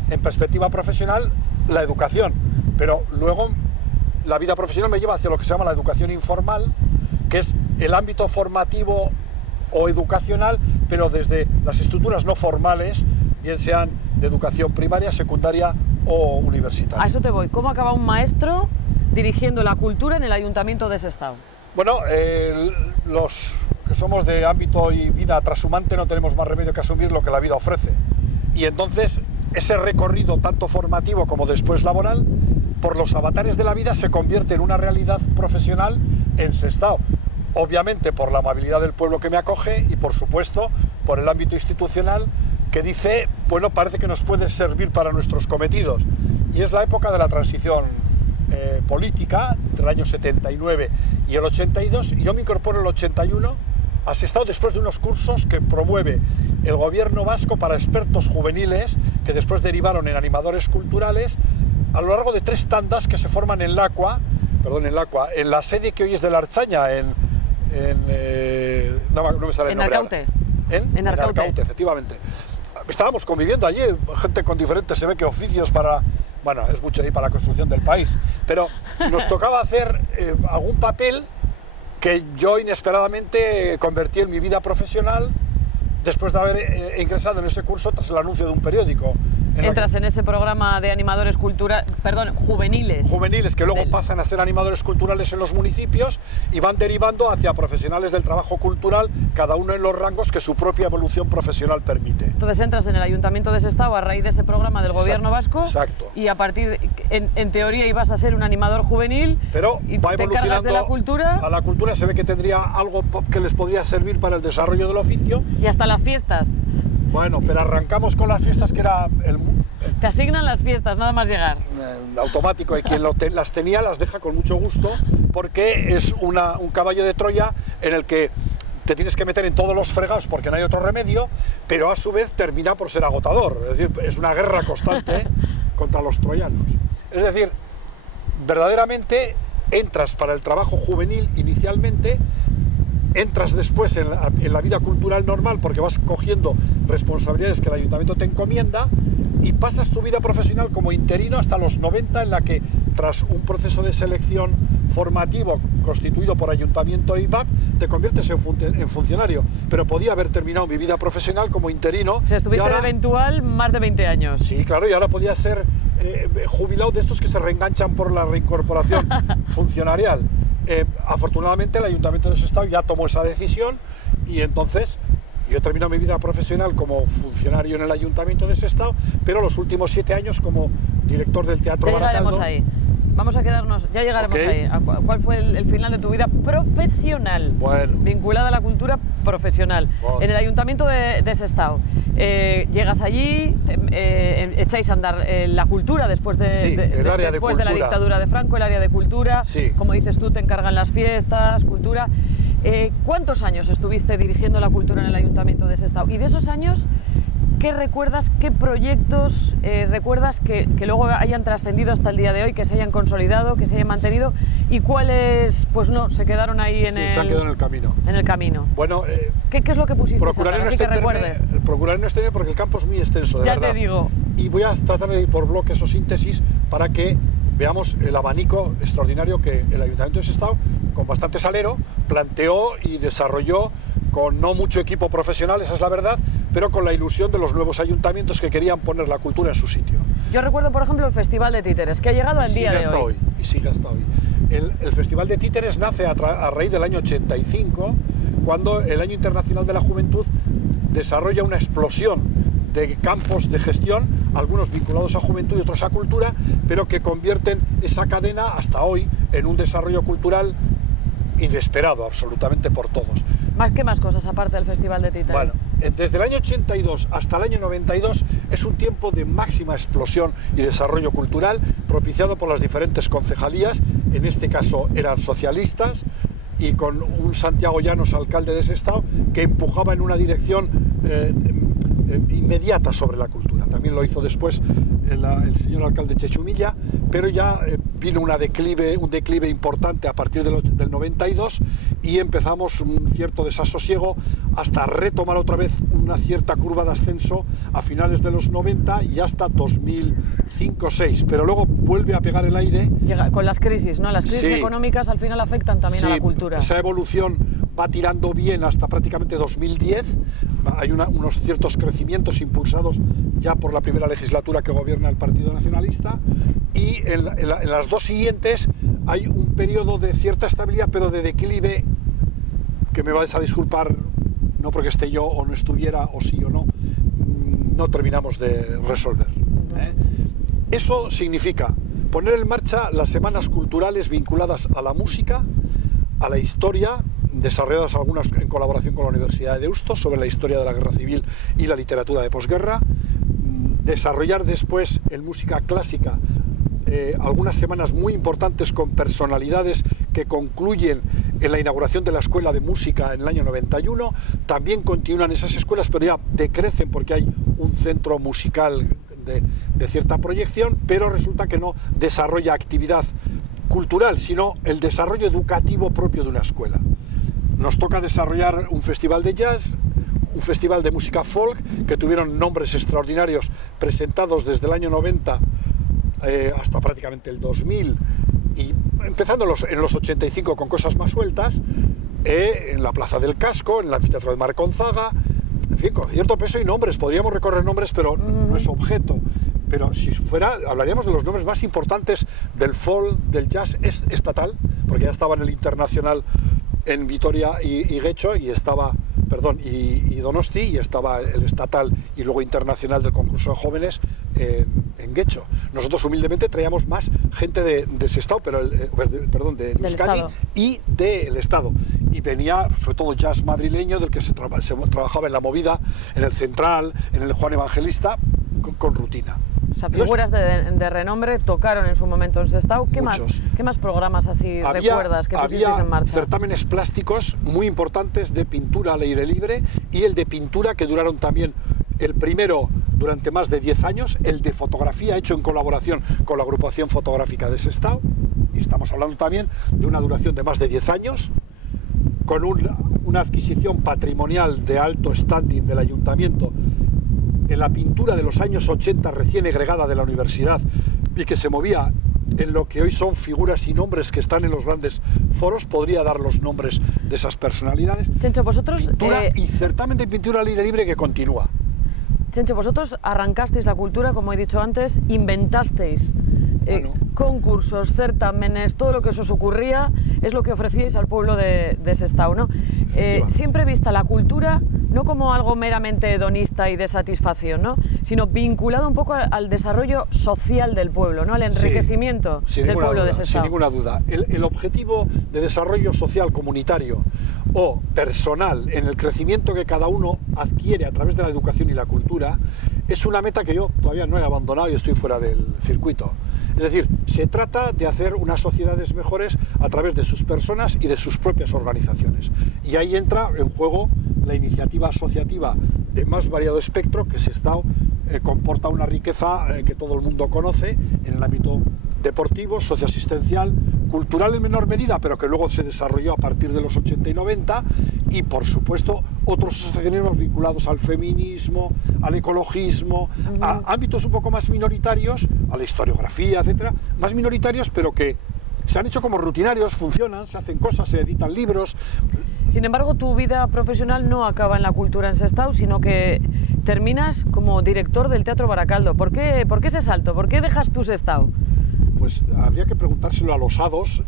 en perspectiva profesional, la educación. Pero luego la vida profesional me lleva hacia lo que se llama la educación informal, que es el ámbito formativo o educacional, pero desde las estructuras no formales, bien sean de educación primaria, secundaria o universitaria. A eso te voy. ¿Cómo acaba un maestro dirigiendo la cultura en el Ayuntamiento de Sestao? Bueno, los que somos de ámbito y vida trashumante no tenemos más remedio que asumir lo que la vida ofrece. Y entonces ese recorrido tanto formativo como después laboral, por los avatares de la vida, se convierte en una realidad profesional en Sestao. Obviamente por la amabilidad del pueblo que me acoge y por supuesto por el ámbito institucional que dice, bueno, parece que nos puede servir para nuestros cometidos. Y es la época de la transición política, entre el año 79 y el 82, y yo me incorporo en el 81 a Sestao después de unos cursos que promueve el gobierno vasco para expertos juveniles, que después derivaron en animadores culturales, a lo largo de 3 tandas que se forman en Lacua, en la sede que hoy es de la Archaña, no me sale el nombre. Arcaute. En Arcaute, efectivamente. Estábamos conviviendo allí, gente con diferentes, se ve que oficios para, bueno, es mucho ahí para la construcción del país, pero nos tocaba hacer algún papel que yo inesperadamente convertí en mi vida profesional después de haber ingresado en ese curso tras el anuncio de un periódico. Entras en ese programa de animadores juveniles. Juveniles que luego pasan a ser animadores culturales en los municipios y van derivando hacia profesionales del trabajo cultural, cada uno en los rangos que su propia evolución profesional permite. Entonces entras en el Ayuntamiento de Sestao a raíz de ese programa del gobierno vasco. Exacto. Y a partir, en teoría, ibas a ser un animador juvenil. Pero y va te encargas evolucionando de la cultura. a la cultura, se ve que tendría algo que les podría servir para el desarrollo del oficio. Y hasta las fiestas. Bueno, pero arrancamos con las fiestas, que era Te asignan las fiestas, nada más llegar. Automático, y quien las tenía las deja con mucho gusto, porque es un caballo de Troya en el que te tienes que meter en todos los fregados porque no hay otro remedio, pero a su vez termina por ser agotador. Es decir, es una guerra constante contra los troyanos. Es decir, verdaderamente entras para el trabajo juvenil inicialmente, entras después en la vida cultural normal porque vas cogiendo responsabilidades que el ayuntamiento te encomienda y pasas tu vida profesional como interino hasta los 90, en la que tras un proceso de selección formativo constituido por ayuntamiento e IVAP te conviertes en funcionario, pero podía haber terminado mi vida profesional como interino. O sea, estuviste ahora, de eventual más de 20 años. Sí, claro, y ahora podía ser jubilado de estos que se reenganchan por la reincorporación funcionarial. Afortunadamente el Ayuntamiento de Sestao ya tomó esa decisión y entonces yo he terminado mi vida profesional como funcionario en el Ayuntamiento de Sestao, pero los últimos 7 años como director del Teatro Baracaldo. Ahí. vamos a quedarnos, ya llegaremos ahí. ¿Cuál fue el final de tu vida profesional? Bueno. Vinculada a la cultura profesional. Bueno. En el Ayuntamiento de Sestao. Llegas allí, echáis a andar la cultura después de la dictadura de Franco, el área de cultura. Sí. Como dices tú, te encargan las fiestas, cultura. ¿Cuántos años estuviste dirigiendo la cultura en el Ayuntamiento de Sestao? Y de esos años, ¿qué recuerdas, qué proyectos recuerdas que luego hayan trascendido hasta el día de hoy, que se hayan consolidado, que se hayan mantenido, y cuáles, pues no, se quedaron ahí se han quedado en el camino? En el camino. Bueno, ¿Qué es lo que pusiste? Procuraré no extenderme porque el campo es muy extenso, de verdad. Ya te digo. Y voy a tratar de ir por bloques o síntesis para que veamos el abanico extraordinario que el Ayuntamiento de Sestao, con bastante salero, planteó y desarrolló con no mucho equipo profesional, esa es la verdad, pero con la ilusión de los nuevos ayuntamientos que querían poner la cultura en su sitio. Yo recuerdo, por ejemplo, el Festival de Títeres, que ha llegado al día de hoy. Y sigue hasta hoy. El Festival de Títeres nace a raíz del año 85, cuando el Año Internacional de la Juventud desarrolla una explosión de campos de gestión, algunos vinculados a juventud y otros a cultura, pero que convierten esa cadena hasta hoy en un desarrollo cultural inesperado absolutamente por todos. ¿Qué más cosas aparte del Festival de Títeres? Bueno, desde el año 82 hasta el año 92 es un tiempo de máxima explosión y desarrollo cultural, propiciado por las diferentes concejalías, en este caso eran socialistas, y con un Santiago Llanos, alcalde de Sestao, que empujaba en una dirección inmediata sobre la cultura. También lo hizo después el señor alcalde Chechumilla, pero ya vino un declive importante a partir del 92 y empezamos un cierto desasosiego hasta retomar otra vez una cierta curva de ascenso a finales de los 90 y hasta 2005-6, pero luego vuelve a pegar el aire. Llega con las crisis, ¿no? Las crisis económicas al final afectan también a la cultura. Esa evolución va tirando bien hasta prácticamente 2010, hay unos ciertos crecimientos impulsados ya por la primera legislatura que gobierna el Partido Nacionalista, y en las dos siguientes hay un periodo de cierta estabilidad, pero de declive, que me vais a disculpar, no porque esté yo o no estuviera, o sí o no, no terminamos de resolver. Eso significa poner en marcha las semanas culturales vinculadas a la música, a la historia, desarrolladas algunas en colaboración con la Universidad de Deusto sobre la historia de la Guerra Civil y la literatura de posguerra, desarrollar después en música clásica algunas semanas muy importantes con personalidades que concluyen en la inauguración de la Escuela de Música en el año 91, también continúan esas escuelas, pero ya decrecen porque hay un centro musical de cierta proyección, pero resulta que no desarrolla actividad cultural, sino el desarrollo educativo propio de una escuela. Nos toca desarrollar un festival de jazz, un festival de música folk, que tuvieron nombres extraordinarios presentados desde el año 90 hasta prácticamente el 2000, y empezando en los 85 con cosas más sueltas, en la Plaza del Casco, en el Anfiteatro de Marconzaga, en fin, con cierto peso y nombres. Podríamos recorrer nombres, pero no es objeto. Pero si fuera, hablaríamos de los nombres más importantes del folk, del jazz estatal, porque ya estaba en el internacional en Vitoria y Guecho, y estaba, y Donosti, y estaba el estatal y luego internacional del concurso de jóvenes en Guecho. Nosotros humildemente traíamos más gente de Sestao, de Euskadi y del Estado. Y venía sobre todo jazz madrileño, del que se trabajaba en la movida, en el Central, en el Juan Evangelista, con rutina. O sea, figuras de renombre tocaron en su momento en Sestao. ¿Qué más programas así recuerdas que pusisteis en marcha? Había certámenes plásticos muy importantes de pintura al aire libre y el de pintura, que duraron también, el primero durante más de 10 años, el de fotografía hecho en colaboración con la agrupación fotográfica de Sestao, y estamos hablando también de una duración de más de 10 años, con una adquisición patrimonial de alto standing del ayuntamiento en la pintura de los años 80 recién egregada de la universidad y que se movía en lo que hoy son figuras y nombres que están en los grandes foros. Podría dar los nombres de esas personalidades. Chencho, vosotros... Pintura y certamen de pintura al aire libre que continúa. Chencho, vosotros arrancasteis la cultura, como he dicho antes, inventasteis concursos, certámenes, todo lo que os ocurría es lo que ofrecíais al pueblo de Sestao, ¿no? Siempre vista la cultura, no como algo meramente hedonista y de satisfacción, ¿no? Sino vinculado un poco al desarrollo social del pueblo, ¿no? Al enriquecimiento del pueblo de Sestao. Sin ninguna duda. El objetivo de desarrollo social comunitario o personal en el crecimiento que cada uno adquiere a través de la educación y la cultura es una meta que yo todavía no he abandonado y estoy fuera del circuito. Es decir, se trata de hacer unas sociedades mejores a través de sus personas y de sus propias organizaciones. Y ahí entra en juego la iniciativa asociativa de más variado espectro que Sestao comporta una riqueza que todo el mundo conoce en el ámbito deportivo, socioasistencial, cultural en menor medida, pero que luego se desarrolló a partir de los 80 y 90, y por supuesto otros asociacionismos vinculados al feminismo, al ecologismo, a ámbitos un poco más minoritarios, a la historiografía, etcétera, más minoritarios, pero que se han hecho como rutinarios, funcionan, se hacen cosas, se editan libros. Sin embargo, tu vida profesional no acaba en la cultura en Sestao, sino que terminas como director del Teatro Baracaldo. ¿Por qué ese salto? ¿Por qué dejas tu Sestao? Pues habría que preguntárselo a los hados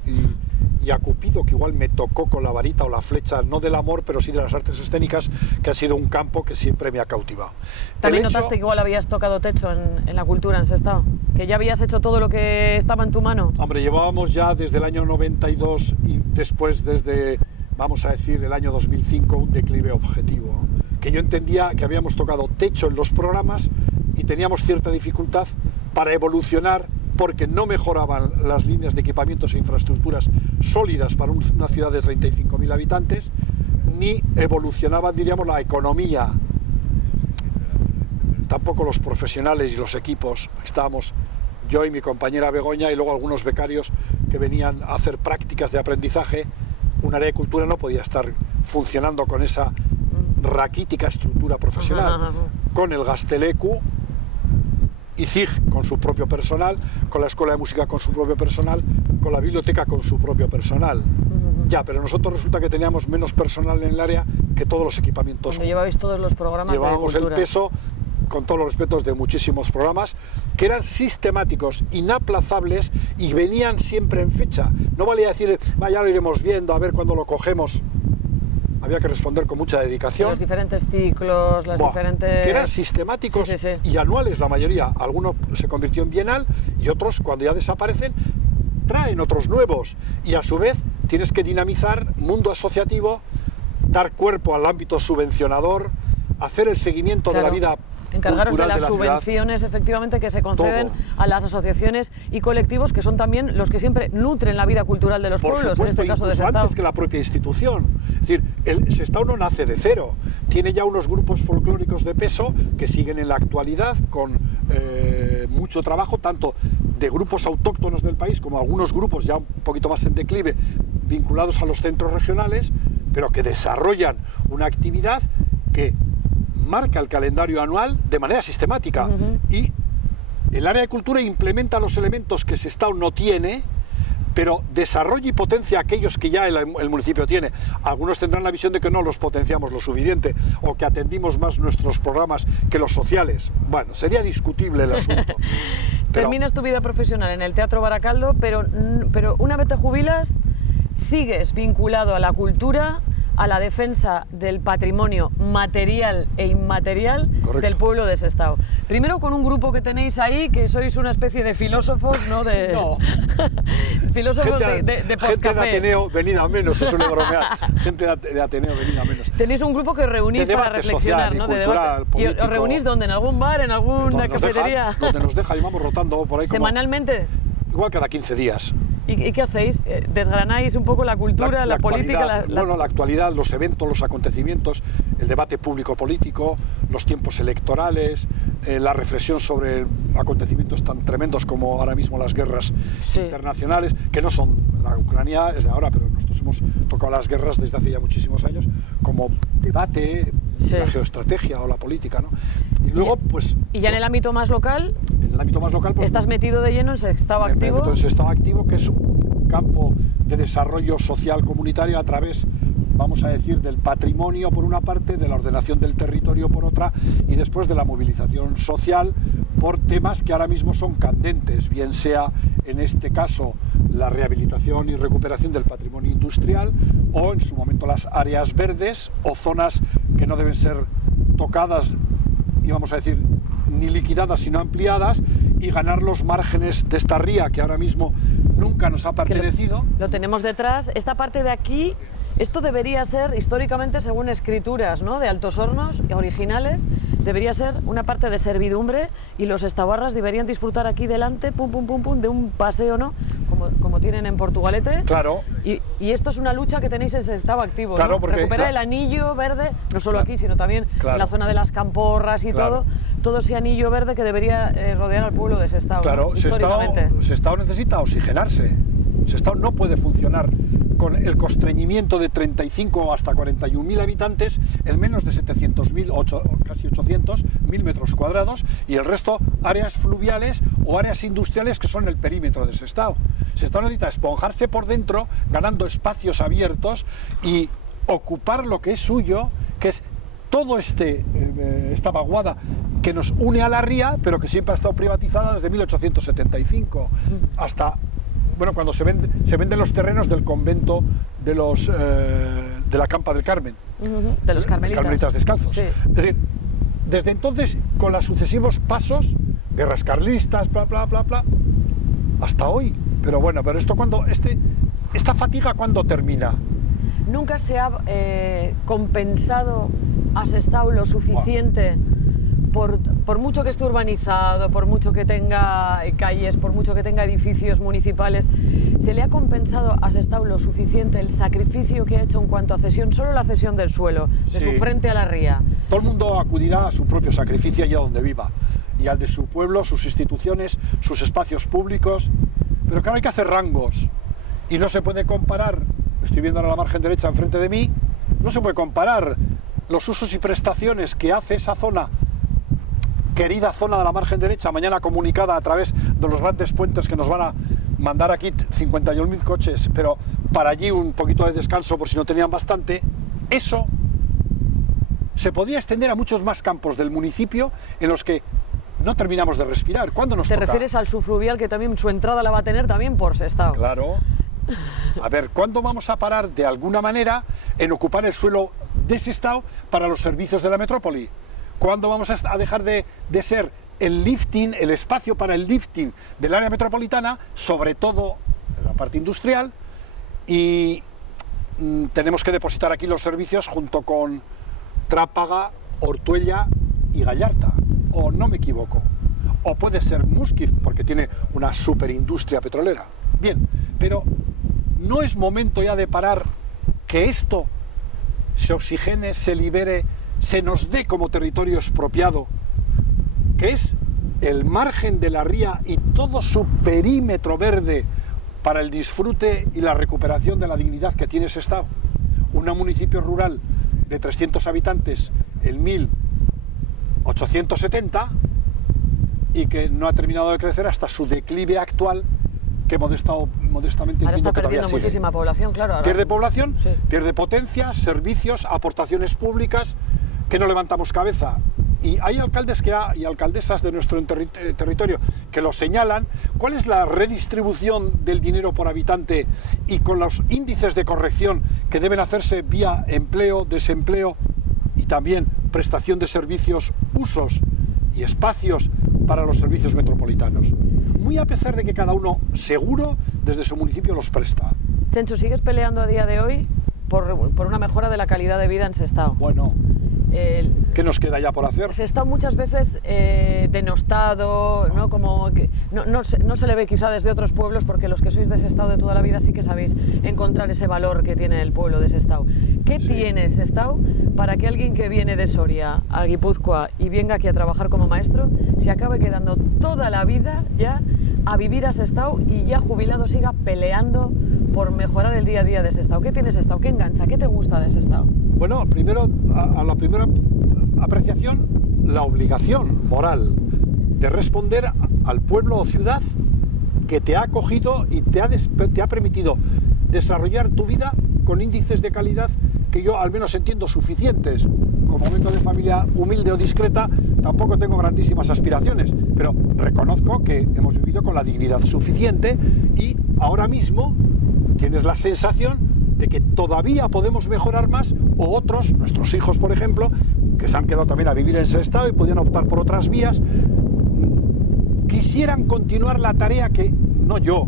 y a Cupido, que igual me tocó con la varita o la flecha, no del amor, pero sí de las artes escénicas, que ha sido un campo que siempre me ha cautivado. ¿También notaste que igual habías tocado techo en la cultura en Sestao? ¿Que ya habías hecho todo lo que estaba en tu mano? Hombre, llevábamos ya desde el año 92 y después desde, vamos a decir, el año 2005, un declive objetivo. Que yo entendía que habíamos tocado techo en los programas y teníamos cierta dificultad para evolucionar, porque no mejoraban las líneas de equipamientos e infraestructuras sólidas para una ciudad de 35.000 habitantes, ni evolucionaban, diríamos, la economía. Tampoco los profesionales y los equipos. Estábamos yo y mi compañera Begoña y luego algunos becarios que venían a hacer prácticas de aprendizaje. Un área de cultura no podía estar funcionando con esa raquítica estructura profesional, con el Gazteleku y CIG con su propio personal, con la Escuela de Música con su propio personal, con la biblioteca con su propio personal. Ya, pero nosotros resulta que teníamos menos personal en el área que todos los equipamientos. Cuando llevabais todos los programas de cultura. Llevábamos el peso, con todos los respetos, de muchísimos programas que eran sistemáticos, inaplazables y venían siempre en fecha. No valía decir, ya lo iremos viendo, a ver cuándo lo cogemos. Había que responder con mucha dedicación. Los diferentes ciclos, las diferentes... Que eran sistemáticos y anuales la mayoría. Algunos se convirtió en bienal y otros, cuando ya desaparecen, traen otros nuevos. Y a su vez tienes que dinamizar mundo asociativo, dar cuerpo al ámbito subvencionador, hacer el seguimiento de la vida encargaros de las de subvenciones efectivamente que se conceden a las asociaciones y colectivos que son también los que siempre nutren la vida cultural de los pueblos, supuesto, en este caso de Sestao. Antes que la propia institución. Es decir, el Sestao no nace de cero, tiene ya unos grupos folclóricos de peso que siguen en la actualidad con mucho trabajo, tanto de grupos autóctonos del país como algunos grupos ya un poquito más en declive vinculados a los centros regionales, pero que desarrollan una actividad que marca el calendario anual de manera sistemática y el área de cultura implementa los elementos que Sestao no tiene, pero desarrolla y potencia aquellos que ya el municipio tiene. Algunos tendrán la visión de que no los potenciamos lo suficiente o que atendimos más nuestros programas que los sociales. Bueno, sería discutible el asunto. Terminas tu vida profesional en el Teatro Baracaldo, pero una vez te jubilas, sigues vinculado a la cultura, a la defensa del patrimonio material e inmaterial del pueblo de Sestao. Primero con un grupo que tenéis ahí, que sois una especie de filósofos, ¿no? No. Filósofos de postcafé. Gente de Ateneo, venid a menos, se suele bromear. Gente de Ateneo, venid a menos. Tenéis un grupo que os reunís para reflexionar, social, ¿no? Cultural, ¿Y os reunís dónde? ¿En algún bar? ¿En alguna cafetería? Donde nos dejan y vamos rotando por ahí. ¿Semanalmente? Igual cada 15 días. ¿Y qué hacéis? ¿Desgranáis un poco la cultura, la política? Bueno, la actualidad, los eventos, los acontecimientos, el debate público-político, los tiempos electorales, la reflexión sobre acontecimientos tan tremendos como ahora mismo las guerras internacionales, que no son, la Ucrania es de ahora, pero nosotros hemos tocado las guerras desde hace ya muchísimos años, como debate, la geoestrategia o la política, ¿no? Y luego, pues... ¿Y ya en el ámbito más local? En el ámbito más local... Pues, ¿estás metido de lleno en Sestao Activo? Me meto en Sestao Activo, que es un campo de desarrollo social comunitario a través, vamos a decir, del patrimonio por una parte, de la ordenación del territorio por otra, y después de la movilización social por temas que ahora mismo son candentes, bien sea en este caso la rehabilitación y recuperación del patrimonio industrial o en su momento las áreas verdes o zonas que no deben ser tocadas, y vamos a decir, ni liquidadas, sino ampliadas, y ganar los márgenes de esta ría que ahora mismo nunca nos ha pertenecido. Lo tenemos detrás. Esta parte de aquí, esto debería ser, históricamente, según escrituras, ¿no?, de Altos Hornos originales, debería ser una parte de servidumbre, y los estabarras deberían disfrutar aquí delante, pum, pum, pum, pum, de un paseo, ¿no?, como tienen en Portugalete. Claro. Y esto es una lucha que tenéis en Sestao activo, claro, ¿no? Porque recuperar el anillo verde, no solo aquí, sino también en la zona de las Camporras y todo ese anillo verde que debería rodear al pueblo de Sestao. Claro, ¿no? Históricamente. Sestao necesita oxigenarse. Sestao no puede funcionar con el constreñimiento de 35 o hasta 41.000 habitantes en menos de 700.000, casi 800.000 metros cuadrados, y el resto áreas fluviales o áreas industriales que son el perímetro de Sestao. Sestao necesita esponjarse por dentro, ganando espacios abiertos y ocupar lo que es suyo, que es todo esta vaguada que nos une a la ría, pero que siempre ha estado privatizada desde 1875 hasta, bueno, cuando se venden los terrenos del convento de la Campa del Carmen, de los carmelitas descalzos. Sí. Es decir, desde entonces, con los sucesivos pasos, guerras carlistas, bla, bla, bla, bla, hasta hoy. Pero bueno, pero esto esta fatiga, ¿cuándo termina? ¿Nunca se ha compensado a Sestao lo suficiente? Por mucho que esté urbanizado, por mucho que tenga calles, por mucho que tenga edificios municipales, ¿se le ha compensado a Sestao lo suficiente el sacrificio que ha hecho en cuanto a cesión, solo la cesión del suelo, de su frente a la ría? Todo el mundo acudirá a su propio sacrificio allá donde viva, y al de su pueblo, sus instituciones, sus espacios públicos, pero claro, hay que hacer rangos, y no se puede comparar, estoy viendo ahora la margen derecha enfrente de mí, no se puede comparar los usos y prestaciones que hace esa zona, querida zona de la margen derecha, mañana comunicada a través de los grandes puentes que nos van a mandar aquí 51.000 coches, pero para allí un poquito de descanso por si no tenían bastante. Eso se podría extender a muchos más campos del municipio en los que no terminamos de respirar. ¿Cuándo nos toca? ¿Te refieres al subfluvial, que también su entrada la va a tener también por Sestao? Claro. A ver, ¿cuándo vamos a parar de alguna manera en ocupar el suelo de Sestao para los servicios de la metrópoli? ¿Cuándo vamos a dejar de ser el lifting, el espacio para el lifting del área metropolitana, sobre todo en la parte industrial? Y tenemos que depositar aquí los servicios junto con Trápaga, Ortuella y Gallarta, o no me equivoco, o puede ser Musquiz, porque tiene una superindustria petrolera. Bien, pero no es momento ya de parar, que esto se oxigene, se libere, se nos dé como territorio expropiado, que es el margen de la ría y todo su perímetro verde para el disfrute y la recuperación de la dignidad que tiene Sestao. Un municipio rural de 300 habitantes en 1870 y que no ha terminado de crecer hasta su declive actual, que modestamente ahora está perdiendo muchísima población, claro. Ahora... Pierde población, sí. Pierde potencia, servicios, aportaciones públicas, que no levantamos cabeza. Y hay alcaldes y alcaldesas de nuestro territorio que lo señalan. ¿Cuál es la redistribución del dinero por habitante y con los índices de corrección que deben hacerse vía empleo, desempleo y también prestación de servicios, usos y espacios para los servicios metropolitanos? Muy a pesar de que cada uno, seguro, desde su municipio los presta. Chencho, ¿sigues peleando a día de hoy por una mejora de la calidad de vida en Sestao? Bueno, ¿qué nos queda ya por hacer? Sestao muchas veces denostado, ¿no? Como que no se le ve quizá desde otros pueblos, porque los que sois de Sestao de toda la vida sí que sabéis encontrar ese valor que tiene el pueblo de Sestao. ¿Qué tiene Sestao para que alguien que viene de Soria a Guipúzcoa y venga aquí a trabajar como maestro se acabe quedando toda la vida ya a vivir a Sestao y ya jubilado siga peleando por mejorar el día a día de Sestao? ¿Qué tiene Sestao? ¿Qué engancha? ¿Qué te gusta de Sestao? Bueno, primero, a la primera apreciación, la obligación moral de responder al pueblo o ciudad que te ha acogido y te ha permitido desarrollar tu vida con índices de calidad que yo al menos entiendo suficientes. Como vengo de familia humilde o discreta, tampoco tengo grandísimas aspiraciones, pero reconozco que hemos vivido con la dignidad suficiente y ahora mismo tienes la sensación de que todavía podemos mejorar más, o otros, nuestros hijos por ejemplo, que se han quedado también a vivir en Sestao y podían optar por otras vías, quisieran continuar la tarea que, no yo,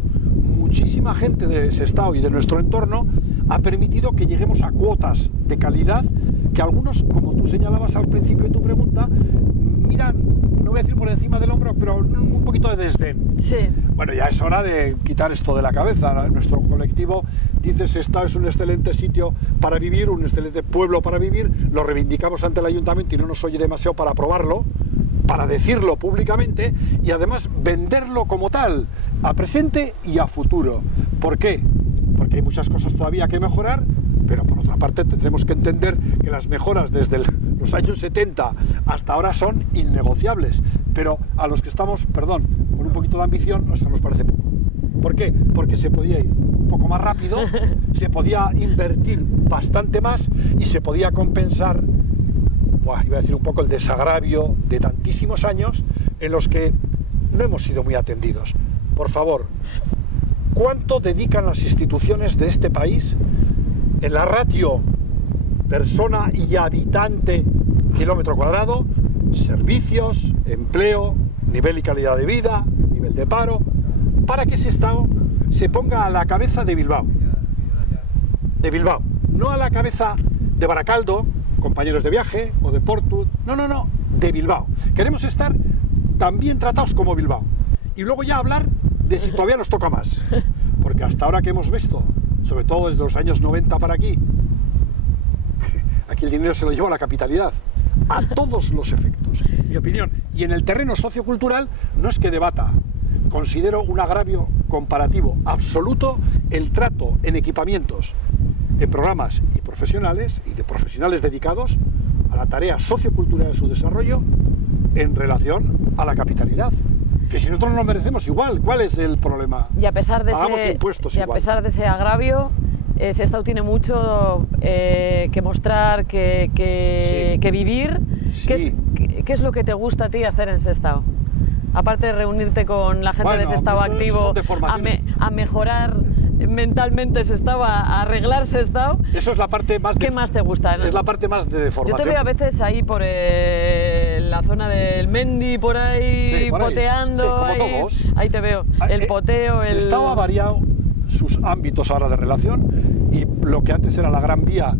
muchísima gente de Sestao y de nuestro entorno ha permitido que lleguemos a cuotas de calidad que algunos, como tú señalabas al principio de tu pregunta, miran, no voy a decir por encima del hombro, pero un poquito de desdén. Sí. Bueno, ya es hora de quitar esto de la cabeza. Nuestro colectivo dice Sestao es un excelente sitio para vivir, un excelente pueblo para vivir, lo reivindicamos ante el ayuntamiento y no nos oye demasiado para aprobarlo, para decirlo públicamente y además venderlo como tal, a presente y a futuro. ¿Por qué? Porque hay muchas cosas todavía que mejorar, pero por otra parte tendremos que entender que las mejoras desde los años 70 hasta ahora son innegociables, pero a los que estamos, perdón, con un poquito de ambición, nos parece poco. ¿Por qué? Porque se podía ir un poco más rápido, se podía invertir bastante más y se podía compensar, iba a decir un poco el desagravio de tantísimos años en los que no hemos sido muy atendidos. Por favor, ¿cuánto dedican las instituciones de este país en la ratio persona y habitante kilómetro cuadrado, servicios, empleo, nivel y calidad de vida, nivel de paro, para que Sestao se ponga a la cabeza de Bilbao? De Bilbao, no a la cabeza de Baracaldo, compañeros de viaje, o de Porto, no, de Bilbao. Queremos estar tan bien tratados como Bilbao. Y luego ya hablar de si todavía nos toca más. Porque hasta ahora que hemos visto, sobre todo desde los años 90 para aquí el dinero se lo lleva a la capitalidad, a todos los efectos, mi opinión. Y en el terreno sociocultural no es que debata, considero un agravio comparativo absoluto el trato en equipamientos, en programas y profesionales, y de profesionales dedicados a la tarea sociocultural de su desarrollo en relación a la capitalidad. Que si nosotros no lo merecemos igual, ¿cuál es el problema? Y a pesar de pagamos impuestos igual. A pesar de ese agravio, Sestao tiene mucho que mostrar, que vivir. Sí. ¿Qué es lo que te gusta a ti hacer en Sestao? Aparte de reunirte con la gente de Sestao Activo, a mejorar mentalmente Sestao, a arreglar Sestao. Eso es la parte más... ¿Qué más te gusta? Es la parte más de deformación. Yo te veo a veces ahí por la zona del Mendi, por ahí, poteando. Sí, como todos. Ahí te veo, el poteo, Sestao ha variado sus ámbitos ahora de relación y lo que antes era la Gran Vía,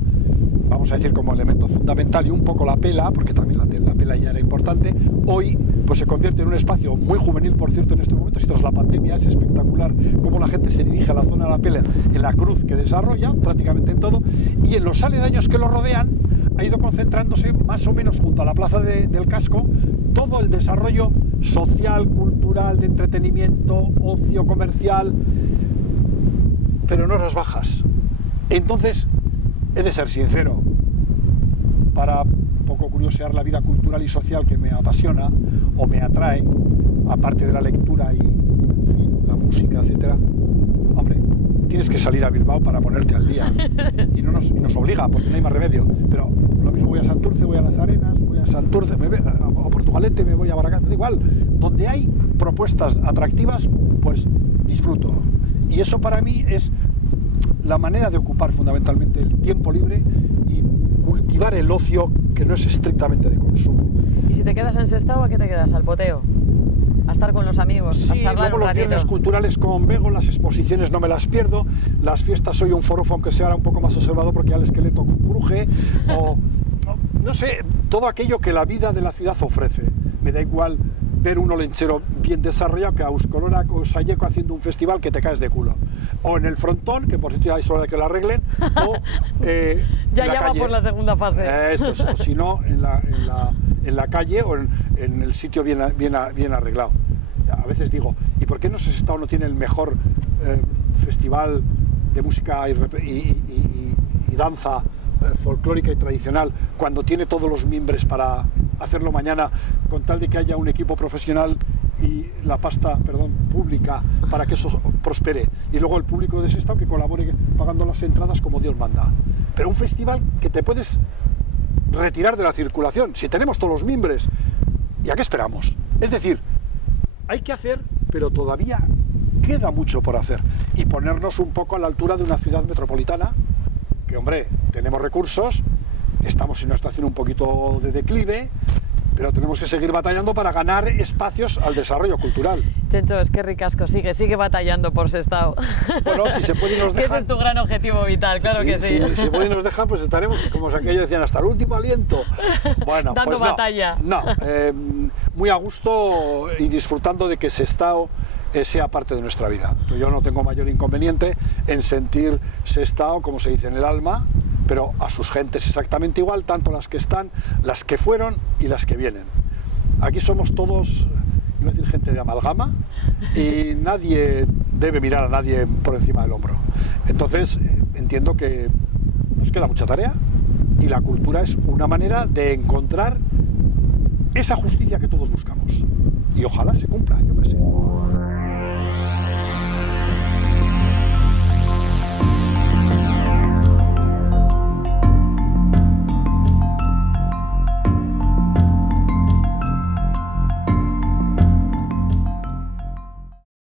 vamos a decir como elemento fundamental y un poco la pela, porque también la pela ya era importante, hoy pues se convierte en un espacio muy juvenil, por cierto, en estos momentos, y tras la pandemia es espectacular cómo la gente se dirige a la zona de la pela, en la cruz que desarrolla, prácticamente en todo, y en los aledaños que lo rodean ha ido concentrándose más o menos junto a la plaza del casco todo el desarrollo social, cultural, de entretenimiento, ocio, comercial, pero en horas bajas. Entonces, he de ser sincero, para un poco curiosear la vida cultural y social que me apasiona o me atrae, aparte de la lectura y en fin, la música, etcétera, hombre, tienes que salir a Bilbao para ponerte al día y nos obliga porque no hay más remedio, pero lo mismo voy a Santurce, voy a Las Arenas, voy a Santurce, a Portugalete, me voy a Baracaldo, da igual, donde hay propuestas atractivas, pues disfruto. Y eso para mí es la manera de ocupar fundamentalmente el tiempo libre y cultivar el ocio que no es estrictamente de consumo. ¿Y si te quedas en Sestao, a qué te quedas? ¿Al poteo? ¿A estar con los amigos? Sí, a charlar luego un los ratito. viernes culturales con Bego, las exposiciones no me las pierdo, las fiestas soy un forofo aunque sea ahora un poco más observado porque ya el esqueleto cruje, o no sé, todo aquello que la vida de la ciudad ofrece. Me da igual ver un olenchero bien desarrollado que a Euskolora o Sayeco haciendo un festival que te caes de culo. O en el frontón, que por cierto ya es hora de que lo arreglen, o ya va calle. por la segunda fase. O si no, en la calle o en el sitio bien arreglado. A veces digo, ¿y por qué no Sestao no tiene el mejor festival de música y danza folclórica y tradicional cuando tiene todos los mimbres para hacerlo mañana, con tal de que haya un equipo profesional y la pasta, pública para que eso prospere, y luego el público de Sestao que colabore pagando las entradas como Dios manda? Pero un festival que te puedes retirar de la circulación, si tenemos todos los mimbres, ¿y a qué esperamos? Es decir, hay que hacer, pero todavía queda mucho por hacer, y ponernos un poco a la altura de una ciudad metropolitana que, hombre, tenemos recursos, estamos en una situación un poquito de declive, pero tenemos que seguir batallando para ganar espacios al desarrollo cultural. Chencho, es que ricasco, sigue batallando por Sestao. Bueno, si se puede y nos Que dejan... ese es tu gran objetivo vital, claro que sí. Si se puede y nos dejan, pues estaremos, como aquellos decían, hasta el último aliento. Bueno, dando pues batalla. Muy a gusto y disfrutando de que Sestao sea parte de nuestra vida. Yo no tengo mayor inconveniente en sentir Sestao, como se dice, en el alma, pero a sus gentes exactamente igual, tanto las que están, las que fueron y las que vienen. Aquí somos todos, iba a decir, gente de amalgama, y nadie debe mirar a nadie por encima del hombro. Entonces, entiendo que nos queda mucha tarea, y la cultura es una manera de encontrar esa justicia que todos buscamos. Y ojalá se cumpla, yo qué sé.